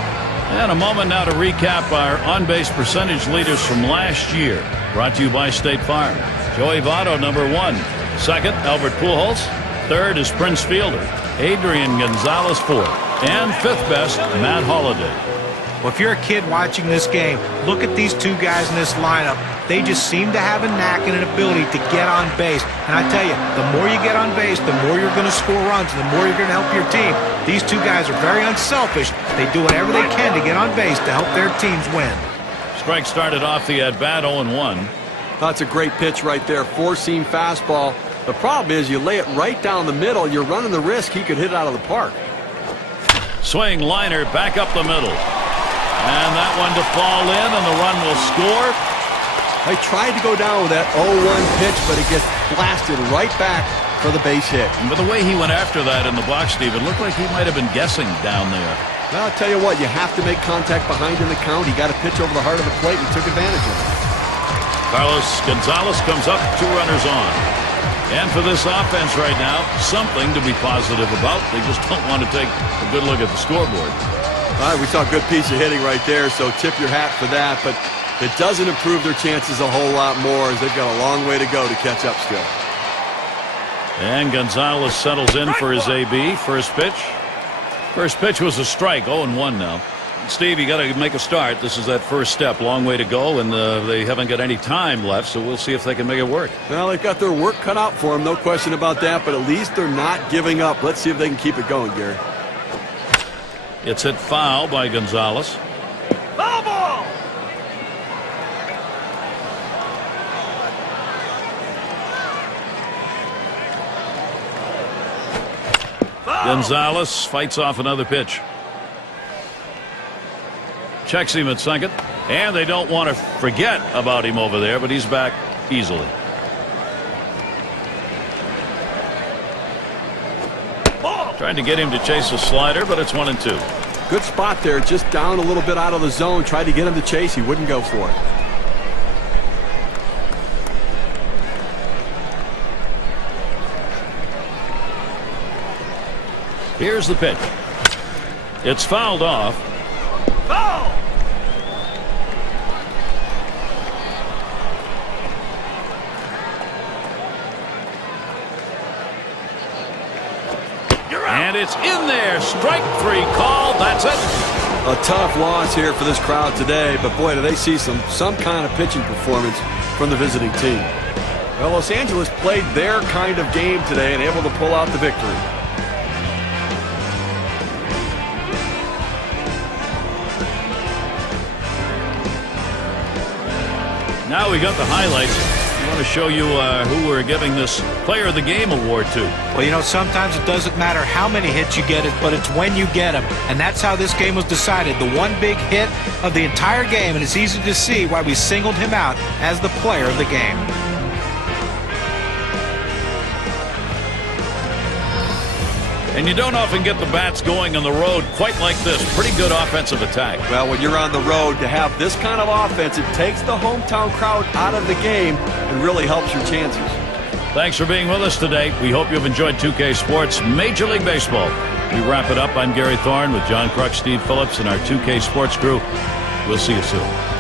And a moment now to recap our on-base percentage leaders from last year. Brought to you by State Farm. Joey Votto, number 1. Second, Albert Pujols. Third is Prince Fielder. Adrian Gonzalez, 4th. And 5th best, Matt Holliday. Well, if you're a kid watching this game, look at these two guys in this lineup. They just seem to have a knack and an ability to get on base. And I tell you, the more you get on base, the more you're going to score runs, and the more you're going to help your team. These two guys are very unselfish. They do whatever they can to get on base to help their teams win. Strike started off the at-bat 0-1. That's a great pitch right there. Four-seam fastball. The problem is you lay it right down the middle, you're running the risk he could hit it out of the park. Swing liner back up the middle. And that one to fall in, and the run will score. I tried to go down with that 0-1 pitch, but it gets blasted right back for the base hit. But the way he went after that in the box, Steve, it looked like he might have been guessing down there. Well, I'll tell you what, you have to make contact behind in the count. He got a pitch over the heart of the plate and took advantage of it. Carlos Gonzalez comes up, 2 runners on. And for this offense right now, something to be positive about. They just don't want to take a good look at the scoreboard. All right, we saw a good piece of hitting right there, so tip your hat for that. But it doesn't improve their chances a whole lot more, as they've got a long way to go to catch up still. And Gonzalez settles in for his AB. First pitch. First pitch was a strike. 0-1 now. Steve, you got to make a start. This is that first step. Long way to go, and they haven't got any time left, so we'll see if they can make it work. Well, they've got their work cut out for them, no question about that, but at least they're not giving up. Let's see if they can keep it going, Gary. It's hit foul by Gonzalez. Foul ball! Gonzalez fights off another pitch. Checks him at second. And they don't want to forget about him over there, but he's back easily. Trying to get him to chase a slider, but it's 1-2. Good spot there, just down a little bit out of the zone. Tried to get him to chase. He wouldn't go for it. Here's the pitch. It's fouled off. Foul! And it's in there. Strike 3 call. That's it. A tough loss here for this crowd today, but boy, do they see some kind of pitching performance from the visiting team. Well, Los Angeles played their kind of game today and able to pull out the victory. Now we got the highlights. I want to show you who we're giving this Player of the Game award to. Well, you know, sometimes it doesn't matter how many hits you get, but it's when you get them. And that's how this game was decided. The one big hit of the entire game, and it's easy to see why we singled him out as the Player of the Game. And you don't often get the bats going on the road quite like this. Pretty good offensive attack. Well, when you're on the road, to have this kind of offense, it takes the hometown crowd out of the game and really helps your chances. Thanks for being with us today. We hope you've enjoyed 2K Sports Major League Baseball. We wrap it up. I'm Gary Thorne with John Kruk, Steve Phillips, and our 2K Sports crew. We'll see you soon.